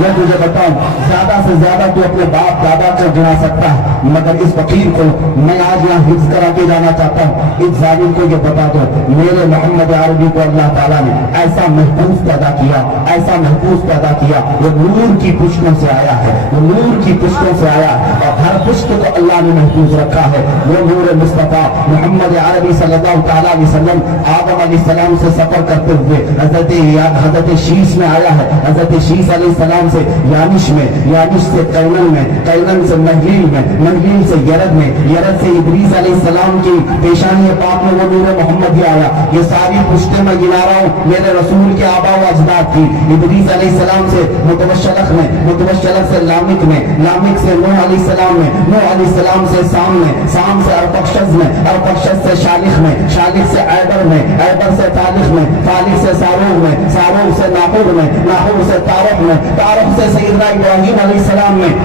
میں تجھے بتاؤں زیادہ سے زیادہ تو اپنے باپ دادا کو گنا سکتا ہے، مگر اس فقیر کو میں آج یہاں حفظ کرا کے جانا چاہتا ہوں، اس ظالم کو یہ بتا دو میرے محمد عربی کو اللہ تعالیٰ نے ایسا محفوظ پیدا کیا، ایسا محفوظ پیدا کیا، وہ نور کی پشتوں سے آیا ہے، وہ نور کی پشتوں سے آیا ہے، اور ہر پشت کو اللہ نے محفوظ رکھا ہے۔ وہ نور مصطفیٰ محمد عربی صلی اللہ تعالیٰ علیہ وسلم آدم علیہ السلام سے سفر کرتے ہوئے حضرت شیش میں آیا ہے، حضرت شیش علیہ السلام سے یانش میں، یانش سے قینن میں، قینن سے مہلیل میں، مہلیل سے یرد میں، یرد سے ادریس علیہ السلام کی پیشانی پاک میں وہ نور محمد ہی آیا۔ یہ ساری پشتیں میں گنا رہا ہوں میرے رسول کے آبا و اجداد کی۔ ادریس علیہ السلام سے متوشلخ میں، متوشلخ سے لامک میں، لامک سے نوح علیہ السلام میں، نوح علیہ السلام سے سام میں، سام سے ارپکشد میں، ارپکشد سے شالخ میں، شالخ سے عیبر میں، عیبر سے فالخ میں، فالخ سے ساروغ میں، ساروغ سے ناحور میں، ناحور سے تارخ میں، تارخ سے سیدنا ابراہیم علیہ السلام میں۔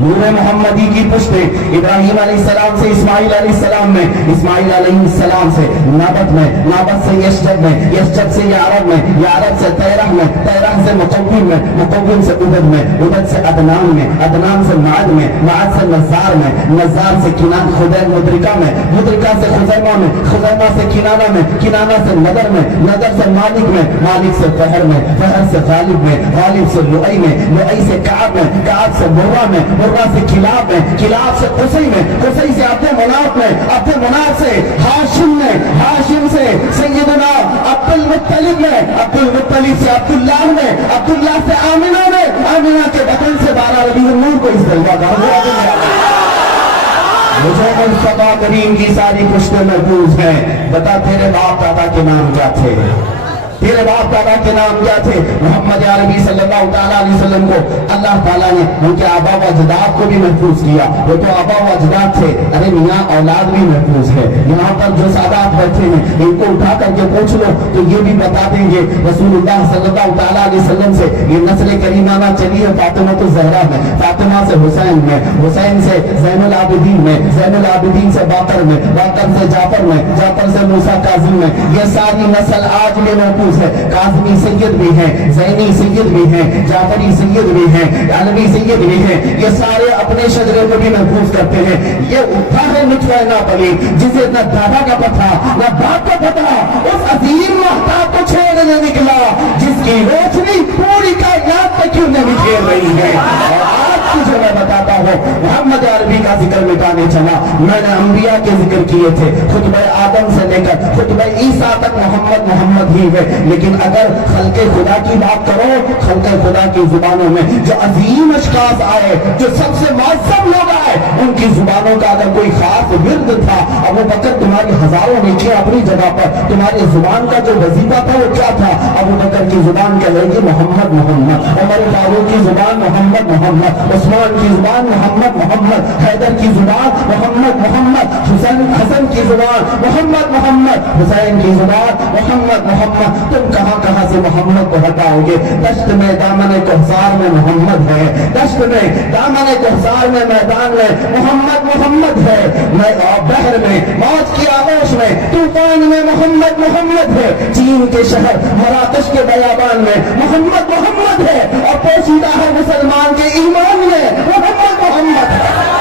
نور محمدی کی پشتیں ابراہیم علیہ السلام سے اسماعیل علیہ السلام میں، اسماعیل علیہ السلام سے نابت میں، نابت سے یشجد میں، یشجد سے یعرب میں، یعرب سے تیرح میں، تیرح سے مقوم میں، مقوم سے عدد میں، عدد سے عدنان میں، عدنان سے معد میں، معد سے نزار میں، نزار سے کنان خدیر مدرکہ میں، مدرکہ سے خزیمہ میں، خزیمہ سے کنانہ میں، کنانہ سے نظر میں، نظر سے مالک میں، مالک سے فہر میں، فہر سے غالب میں، غالب سے لؤی میں، لؤی سے کعب میں، کعب سے مرہ میں، مرہ سے کلاب میں، کلاب سے قصی میں، قصی سے عبد مناف میں، عبد مناف سے ہاشم میں، ہاشم سے سیدنا عبد المطلب میں، عبد المطلب سے عبداللہ میں، عبداللہ سے آمنہ میں، آمنہ کے بطن سے 12 ربیع النور کو اس دلوا کا مجھے مصطفیٰ کریم کی ساری پشتیں محفوظ ہیں۔ بتا تیرے باپ دادا کے نام کیا تھے؟ تیرے باپ دادا کے نام کیا تھے؟ محمد عربی صلی اللہ تعالیٰ علیہ وسلم کو اللہ تعالیٰ نے ان کے آبا و اجداد کو بھی محفوظ کیا۔ وہ تو آبا و اجداد تھے، ارے میاں اولاد بھی محفوظ ہے۔ یہاں پر جو سادات بیٹھے ہیں ان کو اٹھا کر کے پوچھ لو تو یہ بھی بتا دیں گے رسول اللہ صلی اللہ تعالیٰ علیہ وسلم سے یہ نسل کریمانہ چلی ہے فاطمہ الزہرا میں، فاطمہ سے حسین میں، حسین سے زین العابدین میں، زین العابدین سے باقر میں، باقر سے جعفر میں، جعفر سے موسیٰ کاظم میں۔ یہ ساری نسل آج بھی محفوظ ہے۔ کاظمی سید بھی ہیں، زینی سید بھی ہیں، جعفری سید بھی ہیں، علوی سید بھی ہیں، یہ سارے اپنے شجرے کو بھی محفوظ کرتے ہیں۔ یہ اٹھا ہے نطفہ ناپلید جسے نہ دادا کا پتہ نہ باپ کا پتہ، اس عظیم مہتاب کو چھیڑنے نکلا جس کی روشنی پوری کائنات تک کیوں نہیں پھیر رہی ہے۔ اور آج تجھے میں بتاتا ہوں محمد عربی کا ذکر مٹانے چلا، میں نے انبیاء کے ذکر کیے تھے، خطبہ آدم سے لے کر خطبہ عیسیٰ تک محمد محمد ہی ہے، لیکن اگر خلق خدا کی بات کرو، خلق خدا کی زبانوں میں جو عظیم اشخاص آئے، جو سب سے معظم لوگ آئے، ان کی زبانوں کا اگر کوئی خاص ورد تھا، ابو بکر تمہاری ہزاروں نیچے اپنی جگہ پر، تمہاری زبان کا جو وظیفہ تھا وہ کیا تھا؟ ابو بکر کی زبان کہے گی محمد محمد، عمر فاروق کی زبان محمد محمد، عثمان کی زبان محمد محمد، حیدر کی زبان محمد محمد، حسن کی زبان محمد محمد، حسین کی زبان محمد محمد۔ تم کہاں سے محمد کو ہٹاؤ گے؟ دشت میں دامن کوثر میں محمد ہے، دشت میں دامن کوثر میں میدان میں محمد محمد ہے، میں بحر میں موج کی آغوش میں طوفان میں محمد محمد ہے، چین کے شہر مراکش کے بیابان میں محمد محمد ہے، اور پوشیدہ ہے مسلمان کے ایمان میں محمد محمد ہے۔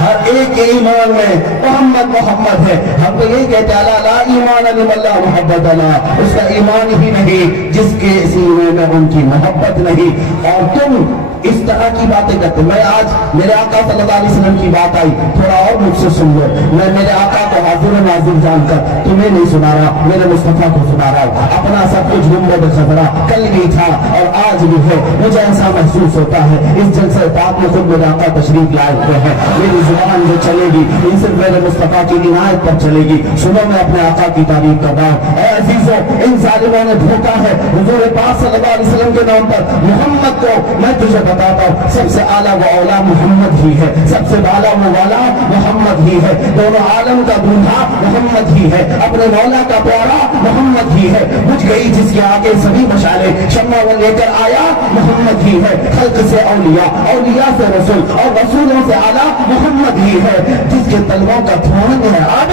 ہر ایک کے ایمان میں محمد محمد ہے۔ ہم تو یہی کہتے ہیں لا ایمان لمن لا محبت له، اس کا ایمان ہی نہیں جس کے سینے میں ان کی محبت نہیں۔ اور تم اس طرح کی باتیں کرتے، میں آج میرے آقا صلی اللہ علیہ وسلم کی بات آئی، تھوڑا اور مجھ سے سن لو، میں میرے آقا کو حاضر ناظر جان کر تمہیں نہیں سنا رہا، میرے مصطفیٰ کو سنا رہا ہوں۔ اپنا سب کچھ گنبد خضرا کل بھی تھا اور آج بھی ہے، مجھے ایسا محسوس ہوتا ہے اس جلسہ پاک میں خود میرے آقا تشریف لائے ہوئے ہیں، میری زبان جو چلے گی ان صرف میرے مصطفیٰ کی عنایت پر چلے گی۔ سنو میں اپنے آقا کی تعریف کر رہا ہوں۔ اے عزیزو، ان ظالموں نے دھوکا ہے حضور پاک صلی اللہ علیہ وسلم کے نام پر محمد کو میں تجھے بتاتا ہوں، سب سے اعلیٰ و اولا محمد ہی ہے، سب سے بالا و والا محمد ہی ہے، دونوں عالم کا دولہا محمد ہی ہے، اپنے مولا کا پیارا محمد ہی ہے۔ بجھ گئی جس کے آگے سبھی مشعلیں، شمع وہ لے کر آیا محمد ہی ہے، خلق سے اولیاء، اولیاء سے رسول اور رسولوں سے اعلیٰ محمد ہی ہے، جس کے تلووں کا تھوڑ ہے آب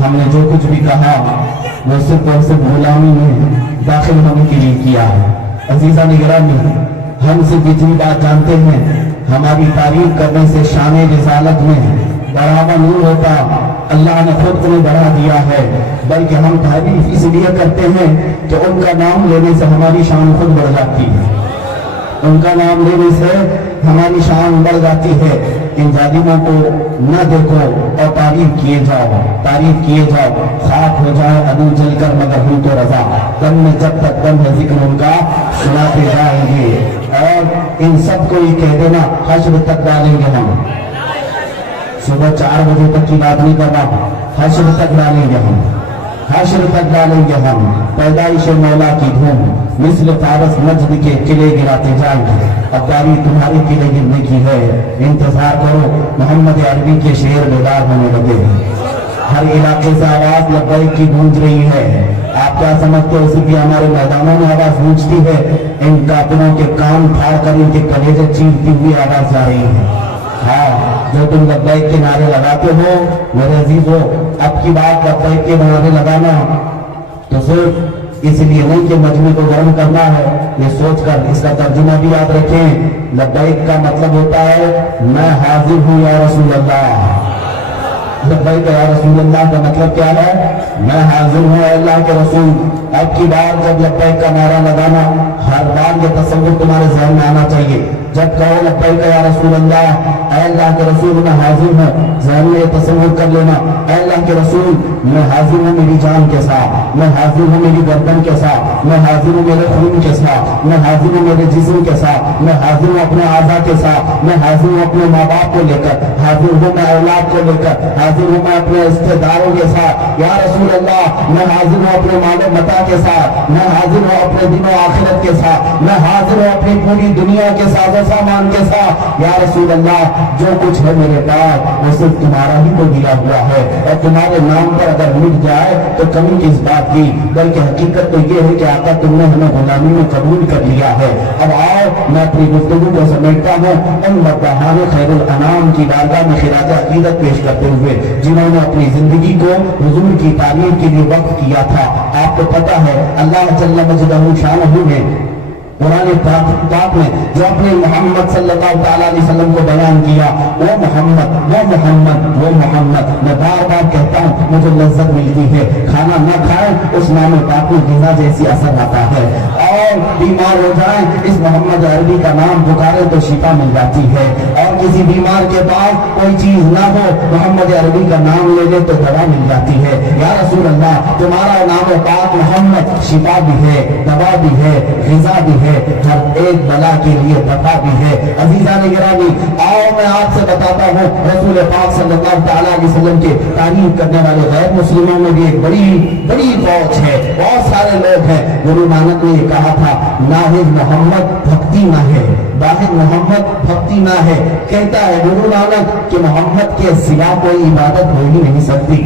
ہم نے جو کچھ بھی کہا وہ صرف اور صرف غلامی میں داخل ہونے کے لیے کیا ہے۔ عزیزہ نگرامی، ہم صرف اتنی بات جانتے ہیں، ہماری تعریف کرنے سے شان رسالت میں بڑھاوا نہیں ہوتا، اللہ نے خود انہیں بڑھا دیا ہے، بلکہ ہم تعریف اس لیے کرتے ہیں کہ ان کا نام لینے سے ہماری شان خود بڑھ جاتی ہے، ان کا نام لینے سے ہماری شان بڑھ جاتی ہے۔ ان ظالموں کو نہ دیکھو اور تعریف کیے جاؤ، تعریف کیے جاؤ، خاک ہو جائے عدو جل کر مگر ہوں تو رضا، دم میں جب تک دم ہے ذکر ان کا سناتے جائیں گے، اور ان سب کو یہ کہہ دینا حشر تک ڈالیں گے ہم، صبح 4 بجے تک کی بات نہیں کر رہا، حشر تک ڈالیں گے ہم، حشر تک ڈالیں گے ہم، پیدائش مولا کی دھوم مثل فارس مجد کے قلعے گراتے جائیں گے، اب باری تمہارے قلعے گرنے کی ہے، انتظار کرو، محمد عربی کے شعر بیدار ہونے لگے، ہر علاقے سے آواز لبیک کی گونج رہی ہے، آپ کیا سمجھتے ہو صرف ہمارے میدانوں میں آواز گونجتی ہے، ان کافروں کے کان پھاڑ کر ان کے کلیجے چیرتی ہوئی آواز جا رہی ہے۔ ہاں، جو تم لبیک کے نعرے لگاتے ہو میرے عزیزو، اب کی بات لبیک کے نعرے لگانا تو صرف اس لیے نہیں کہ مجمع کو گرم کرنا ہے، یہ سوچ کر اس کا ترجمہ بھی یاد رکھیں، لبیک کا مطلب ہوتا ہے میں حاضر ہوں یا رسول اللہ، لبیک یا رسول اللہ کا مطلب کیا ہے؟ میں حاضر ہوں اللہ کے رسول۔ اب کی بار جب لبیک کا نعرہ لگانا، ہر بار یہ تصور تمہارے ذہن میں آنا چاہیے، جب کہو لبیک یا رسول اللہ، اے اللہ کے رسول میں حاضر ہوں، ذہن میں یہ تصور کر لینا، اے اللہ کے رسول میں حاضر ہوں میری جان کے ساتھ، میں حاضر ہوں میری گردن کے ساتھ، میں حاضر ہوں میرے خون کے ساتھ، میں حاضر ہوں میرے جسم کے ساتھ، میں حاضر ہوں اپنے اعضاء کے ساتھ، میں حاضر ہوں اپنے ماں باپ کو لے کر، حاضر ہوں میں اولاد کو لے کر، حاضر ہوں میں اپنے رشتے داروں کے ساتھ، یا رسول اللہ میں حاضر ہوں اپنے مال و متاع کے ساتھ، میں حاضر ہوں اپنے دین و آخرت کے ساتھ، میں حاضر ہوں اپنی پوری دنیا کے ساز و سامان کے ساتھ، یا رسول اللہ جو کچھ ہے میرے پاس وہ صرف تمہارا ہی تو دیا ہوا ہے، اور تمہارے نام پر اگر مٹ جائے تو کمی کس بات کی، بلکہ حقیقت تو یہ ہے کہ آقا تم نے ہمیں غلامی میں قبول کر لیا ہے۔ اب آؤ میں اپنی گفتگو کو سمیٹتا ہوں ان مداحان خیر الانام کی بارگاہ میں خراج عقیدت پیش کرتے ہوئے، جنہوں نے اپنی زندگی کو حضور کی تعلیم کے لیے وقف کیا تھا۔ آپ کو پتا ہے اللہ جل مجدہ شانہ نے قرآن پاک میں جو اپنے محمد صلی اللہ تعالیٰ علیہ وسلم کو بیان کیا، وہ محمد وہ محمد وہ محمد، میں بار بار کہتا ہوں مجھے لذت ملتی ہے، کھانا نہ کھائیں اس نام پاک میں غذا جیسی اثر آتا ہے، اور بیمار ہو جائیں اس محمد عربی کا نام پکارے تو شفا مل جاتی ہے، اور کسی بیمار کے پاس کوئی چیز نہ ہو محمد عربی کا نام لے لے تو دوا مل جاتی ہے۔ یا رسول اللہ تمہارا نام پاک محمد شفا بھی ہے، دوا بھی ہے، غذا بھی ہے، ہر ایک بلا کے لیے دفع بھی ہے۔ عزیزان گرامی، آؤ میں آپ سے بتاتا ہوں رسول پاک صلی اللہ تعالیٰ علیہ وسلم کے تعریف کرنے والے غیر مسلموں میں بھی ایک بڑی فوج ہے، بہت سارے لوگ ہیں۔ گرو نانک نے یہ کہا تھا ناہد محمد بھکتی نہ ہے، واحد محمد بھکتی نہ ہے، کہتا ہے گرو نانک کہ محمد کے سوا کوئی عبادت ہو ہی نہیں سکتی،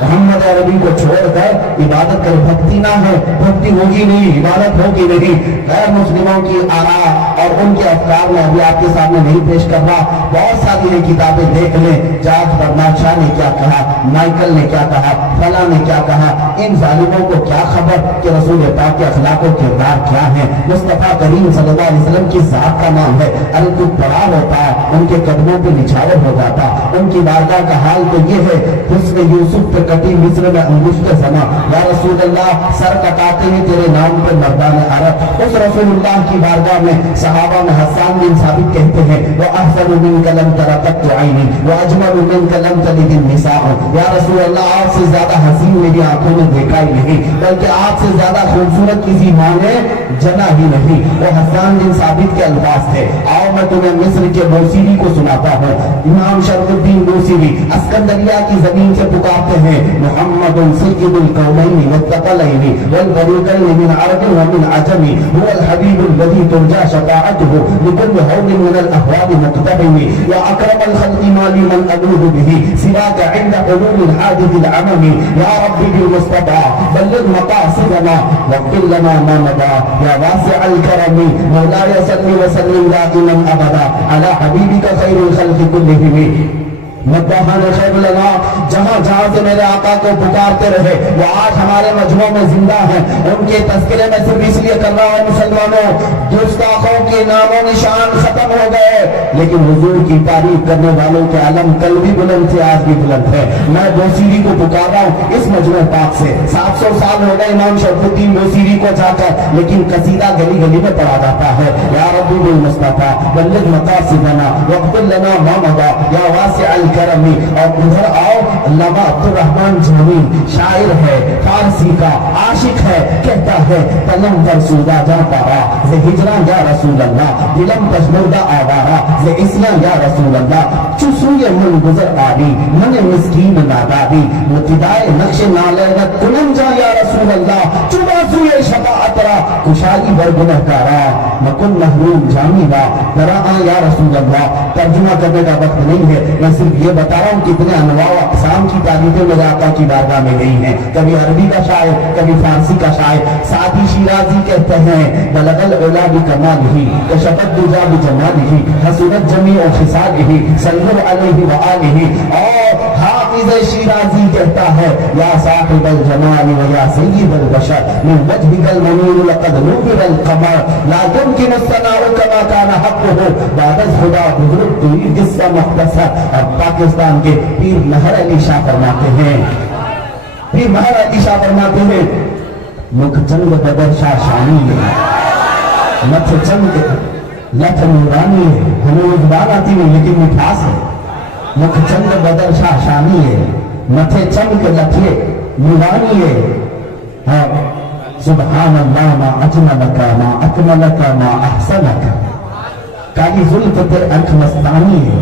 محمد عربی کو چھوڑ کر عبادت کر بھکتی نہ ہے، بھکتی ہوگی نہیں، عبادت ہوگی نہیں۔ غیر مسلموں کی آراء اور ان کے افکار میں ابھی آپ کے سامنے نہیں پیش کر رہا، بہت ساری یہ کتابیں دیکھ لیں، جارج برنارڈ شاہ نے کیا کہا، مائیکل نے کیا کہا، فلاں نے کیا کہا، ان ظالموں کو کیا خبر کہ رسول پاک کے اخلاق و کردار کیا ہیں، مصطفیٰ کریم صلی اللہ علیہ وسلم کی ذات کا نام ہے، اگر کوئی پڑا ہوتا ان کے قدموں پہ نچھاور ہو جاتا۔ ان کی بارگاہ کا حال تو یہ ہے، حسن یوسف پہ کٹی مصر میں انگشت زماں، یا رسول اللہ سر کٹاتے ہیں تیرے نام پہ مردان عرب۔ اس رسول اللہ کی بارگاہ میں صحابہ میں حسان بن ثابت کہتے ہیں وہ احسن منک لم تر قط عینی واجمل منک لم تلد النساء، یا رسول اللہ آپ سے زیادہ حسین میری آنکھوں نے دیکھا ہی نہیں، بلکہ آپ سے زیادہ خوبصورت کسی ماں نے جنا ہی نہیں۔ وہ حسان بن ثابت کے الفاظ تھے۔ آؤ میں تمہیں مصر کے موسیقی کو سناتا ہوں۔ امام شرف الدین موسیقی اسکندریہ کی زمین سے پکارتے ہیں محمد سید القومین والثقلین والفریقین من عرب ومن عجم هو الحبیب الذی ترجى شفاعته لكل هول من الاهوال مقتحم یا اکرم الخلق ما لي من الوذ به سواك عند حلول الحادث العمم یا رب بالمصطفى بلغ مقاصدنا واغفر لنا ما مضى یا واسع الكرم مولاي صل وسلم دائما ابدا على حبيبك خير الخلق كلهم۔ مداحان خیر لنا جہاں جہاں سے میرے آقا کو پکارتے رہے وہ آج ہمارے مجموع میں زندہ ہیں. ان کے تذکرے میں صرف اس لیے کر رہا ہوں مسلمانوں، گستاخوں کے نام و نشان ختم ہو گئے، لیکن حضور کی تعریف کرنے والوں کے علم کل بھی بلند تھے، آج بھی بلند ہے. میں بوسیری کو پکار رہا ہوں اس مجموع پاک سے. 700 سال ہو گئے امام شرف الدین بوسیری کو جا کر، لیکن قصیدہ گلی گلی میں پڑھا جاتا ہے. یا ربی بالمصطفیٰ بلغ مقاصدنا واغفر لنا ما مضى یا واسع الکرم. اور ادھر آؤ، علامہ عبدالرحمن جامی شاعر ہے، فارسی کا عاشق ہے، کہتا ہے تلم فرسودہ جا پارا ز ہجران یا رسول اللہ، دلم پشمردہ آوارا ز اسیان یا رسول اللہ. چسوی من گزر آری من مسکین ناداری، متدائے نقش نالینت کنم جا یا رسول اللہ. چبا سوی شفاعت را کشائی بر گنہکارا، مکن محروم جامی را درا یا رسول اللہ. ترجمہ کرنے کا وقت نہیں ہے، میں صرف یہ بتا رہا ہوں کتنے انواع و اقسام کی تعریفیں میرے آقا کی بارگاہ میں گئی ہیں. کبھی عربی کا شاعر، کبھی فارسی کا شاعر. سعدی شیرازی کہتے ہیں بلغ العلا بکمالہ کشفت الدجا بجمالہ حسنت جمیع خصالہ صلوا علیہ وآلہ. اور حافظ شیرازی کہتا ہے یا صاحب الجمال و یا سید البشر من وجهك المنیر لقد نور القمر لا يمكن الثناء كما كان حقه بعد خدا بزرگ تو جس کا مختصر. اور پاکستان کے پیر مہر علی شاہ فرماتے ہیں، پیر مہر علی شاہ فرماتے ہیں مکھ چند بدر شاہ شانی ہے، متھ چند لٹھ نورانی ہے. ہمیں زبان آتی نہیں لیکن مٹھاس ہے. مکھ چند بدر شاہ شانی ہے، متھے چمک لٹھے نورانی ہے. سبحان اللہ ما اجملک ما اکملک ما احسنک. کالی ظلف تر انکھ مستانی ہے،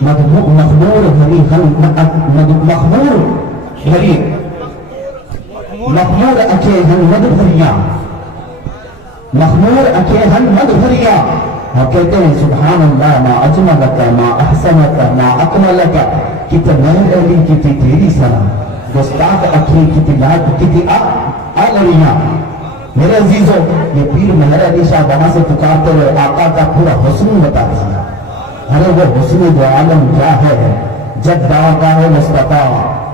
مخمور بھری مخمور بھری مخمور اکے ہن مد بھریاں، مخمور اکے ہن مد بھریاں. اور کہتے ہیں سبحان اللہ ما اجملک ما احسنک ما اکملک. کتنے مہر علی کتی تیری سلام، گستاخ اکھی کتی لاکھ کتی آلڑیاں. میرے عزیزوں یہ پیر مہر علی شاہ وہاں سے پکارتے ہوئے آقا کا پورا حسن بتا دیا. ارے وہ حسن جو عالم کیا ہے. جب دعوگاہ مصطفیٰ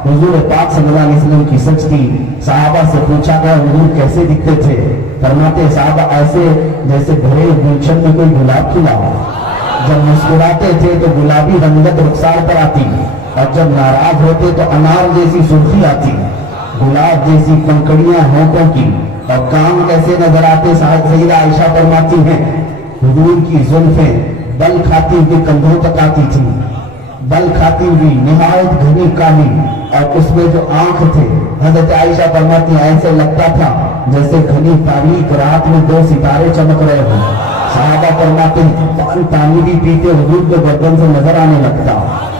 حضور پاک صلی اللہ علیہ وسلم کی سجدی صحابہ سے پوچھا گیا حضور کیسے دکھتے تھے؟ فرماتے صحابہ ایسے جیسے بھرے گلشن میں کوئی گلاب کھلا ہو. جب مسکراتے تھے تو گلابی رنگت رخسار پر آتی، اور جب ناراض ہوتے تو انار جیسی سرخی آتی، گلاب جیسی کنکڑیاں ہونٹوں کی. اور کام کیسے نظر آتے؟ سیدہ عائشہ فرماتی ہیں حضور کی زلفیں بل کھاتی ہوئی کندھوں تک آتی تھی، بل کھاتی ہوئی نہایت گھنی کالی. اور اس میں جو آنکھ تھے حضرت عائشہ فرماتی ہیں ایسے لگتا تھا جیسے گھنی تاریک رات میں 2 ستارے چمک رہے ہوں. صحابہ فرماتے ہیں پانی بھی پیتے حضور کے گردن سے نظر آنے لگتا،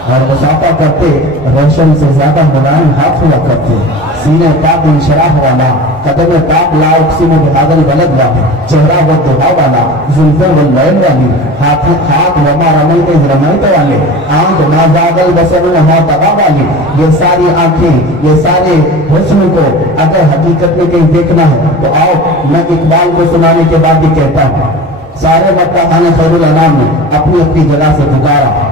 اور مسافہ کرتے ریشم سے زیادہ ملائم ہاتھ ہوا کرتے. سینہ پاک انشراح والا، قدم پاک لا اقسم بهذا البلد والا، چہرہ والضحا والا، زلفیں واللیل والی، ہاتھ وما رمیت اذ رمیت والے، آنکھ ما زاغ البصر وما طغى والی. یہ ساری آنکھیں، یہ سارے حسن کو اگر حقیقت میں کہیں دیکھنا ہے تو آؤ میں اقبال کو سنانے کے بعد بھی کہتا ہوں. سارے مکہ خانہ خیر الانام نے اپنی اپنی جگہ سے پکارا.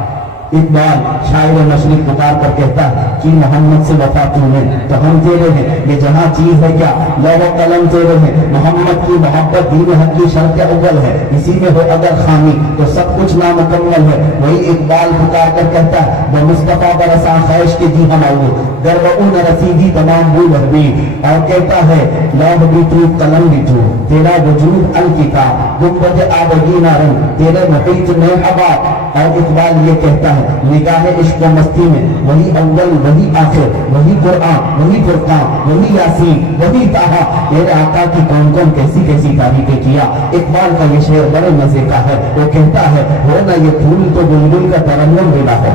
اقبال شاعر مشرق پکار کر کہتا ہے کہ محمد سے وفا تمہیں تو ہم تیرے ہیں. یہ جہاں چیز ہے کیا لوح و قلم تیرے ہیں. محمد کی محبت دین حق کی شرط اول ہے، اسی میں ہو اگر خامی تو سب کچھ نامکمل ہے. وہی اقبال پکار کر کہتا ہے وہ مصطفیٰ برساں خواہش کے دی ہم آؤ گر و نہ رسیدی تمام بھول حبی. اور کہتا ہے لوح بھی تو قلم بھی تو تیرا وجود الکتاب گنبد آبگینہ رنگ تیرے محیط میں ہوا. اور اقبال یہ کہتا ہے نگاہ عشق و مستی میں وہی اول وہی آخر وہی قرآن وہی فرقان وہی یاسین وہی طٰہٰ. میرے آقا کی کون کون کیسی کیسی تعریفیں کیا. اقبال کا یہ شعر بڑے مزے کا ہے. وہ کہتا ہے ہو نہ یہ پھول تو بلبل کا ترنم ملا ہے،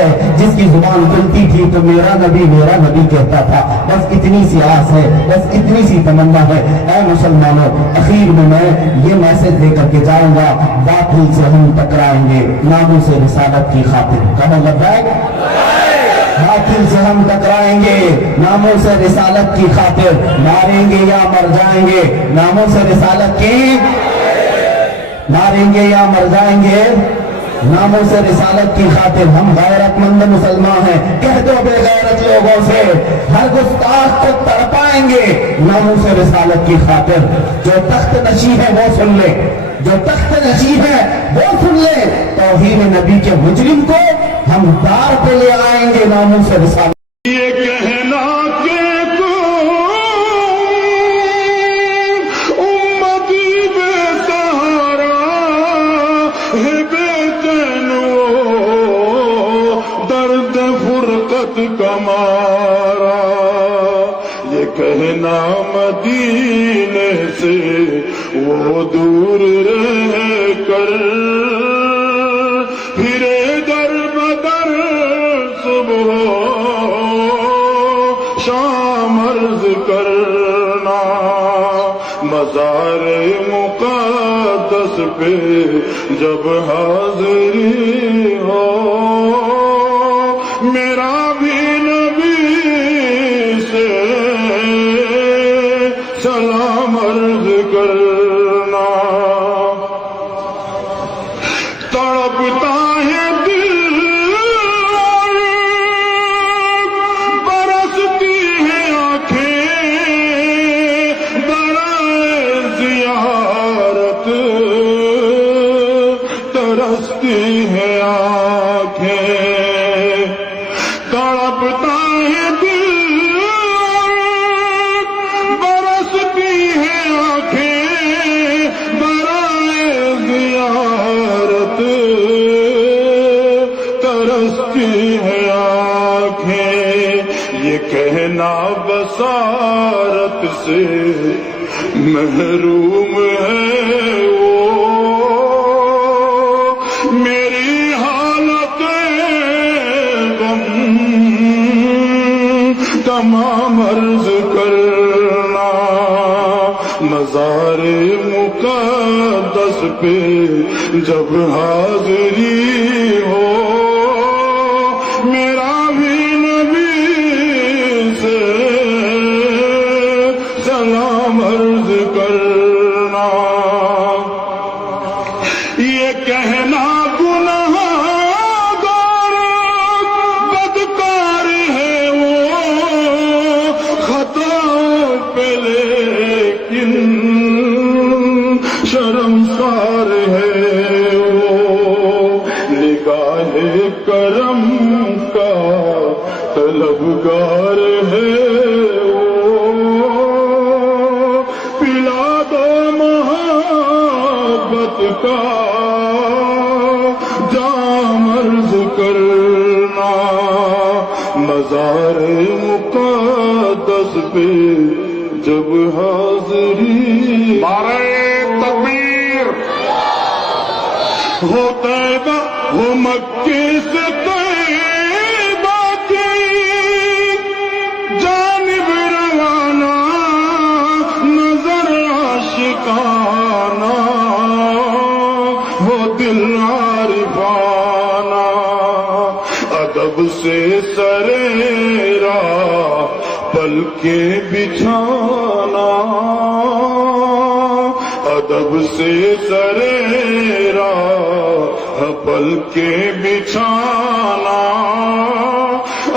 ہے جس کی زبان کھلتی تھی تو میرا نبی کہتا تھا. بس اتنی سی آس ہے, بس اتنی سی تمنا ہے. اے مسلمانوں, اخیر میں یہ میسج دے کر کے جاؤں گا, باطل سے ہم ٹکرائیں گے ناموس رسالت کی خاطر. کہو لبیک. باطل سے ہم ٹکرائیں گے ناموس رسالت کی خاطر. ماریں گے یا مر جائیں گے ناموس رسالت کی, ماریں گے یا مر جائیں گے ناموس رسالت کی خاطر. ہم غیرت مند مسلمان ہیں. کہہ دو بے غیرت لوگوں سے, ہر گستاخ کو تڑپائیں گے ناموس رسالت کی خاطر. جو تخت نشی ہے وہ سن لے, جو تخت نشی ہے وہ سن لے. توہین نبی کے مجرم کو ہم دار پہ لے آئیں گے ناموس رسالت. یہ کہنا کہ امتی بے سہارا ہے, بے چین وہ درد فرقت کا مارا. یہ کہنا مدینے سے وہ دور رہ کر پھرے در بدر صبح شام عرض کرنا. مزار مقدس پہ جب حاضری ہو میرا بھی نبی سے سلام عرض کرنا. تڑپتا ہے دل اور برستی ہے آنکھیں, برائے زیارت ترستی ہے آنکھیں. تڑپتا ہے دل اور برستی ہے آنکھیں, برائے زیارت ترستی ہے آنکھیں. یہ کہنا بصارت سے محروم ہے وہ, میری حالت غم تمام عرض کرنا. مزار مقدس پہ جب حاضری ہو میرا بھی نبی سے سلام عرض کرنا. یہ کہنا گناہ گار بدکار ہے وہ, خطا پہ لیکن شرمسار ہے وہ. نگاہ کرم کا طلبگار ہے وہ, پلا دو محبت کا جام عرض کرنا. مزار مقدس پہ جب حاضری نعرہ تکبیر ہو طیبہ ہو مکے سے طیبہ کی جانب روانہ, نظر عاشقانہ ہو دل عارفانہ. ادب سے سرے راہ پل کے بچھانا, ادب سے سرے راہ پل کے بچھانا.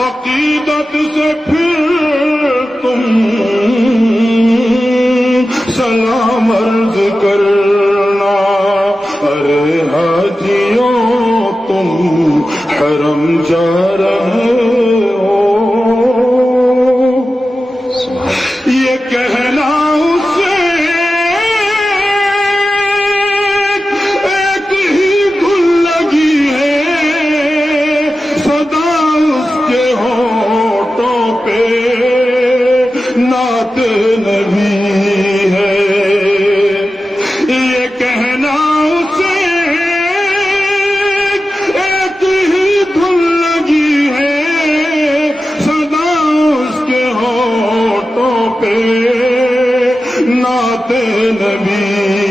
عقیدت سے پھر تم سلام عرض کرنا. ارے حاجیوں تم حرم جا رہے ہو, یہ کہنا اسے ایک ہی دھن لگی ہے, صدا اس کے ہونٹوں پہ نعت نبی ہے. یہ کہنا اسے ایک ہی دھن لگی پہ نعت نبی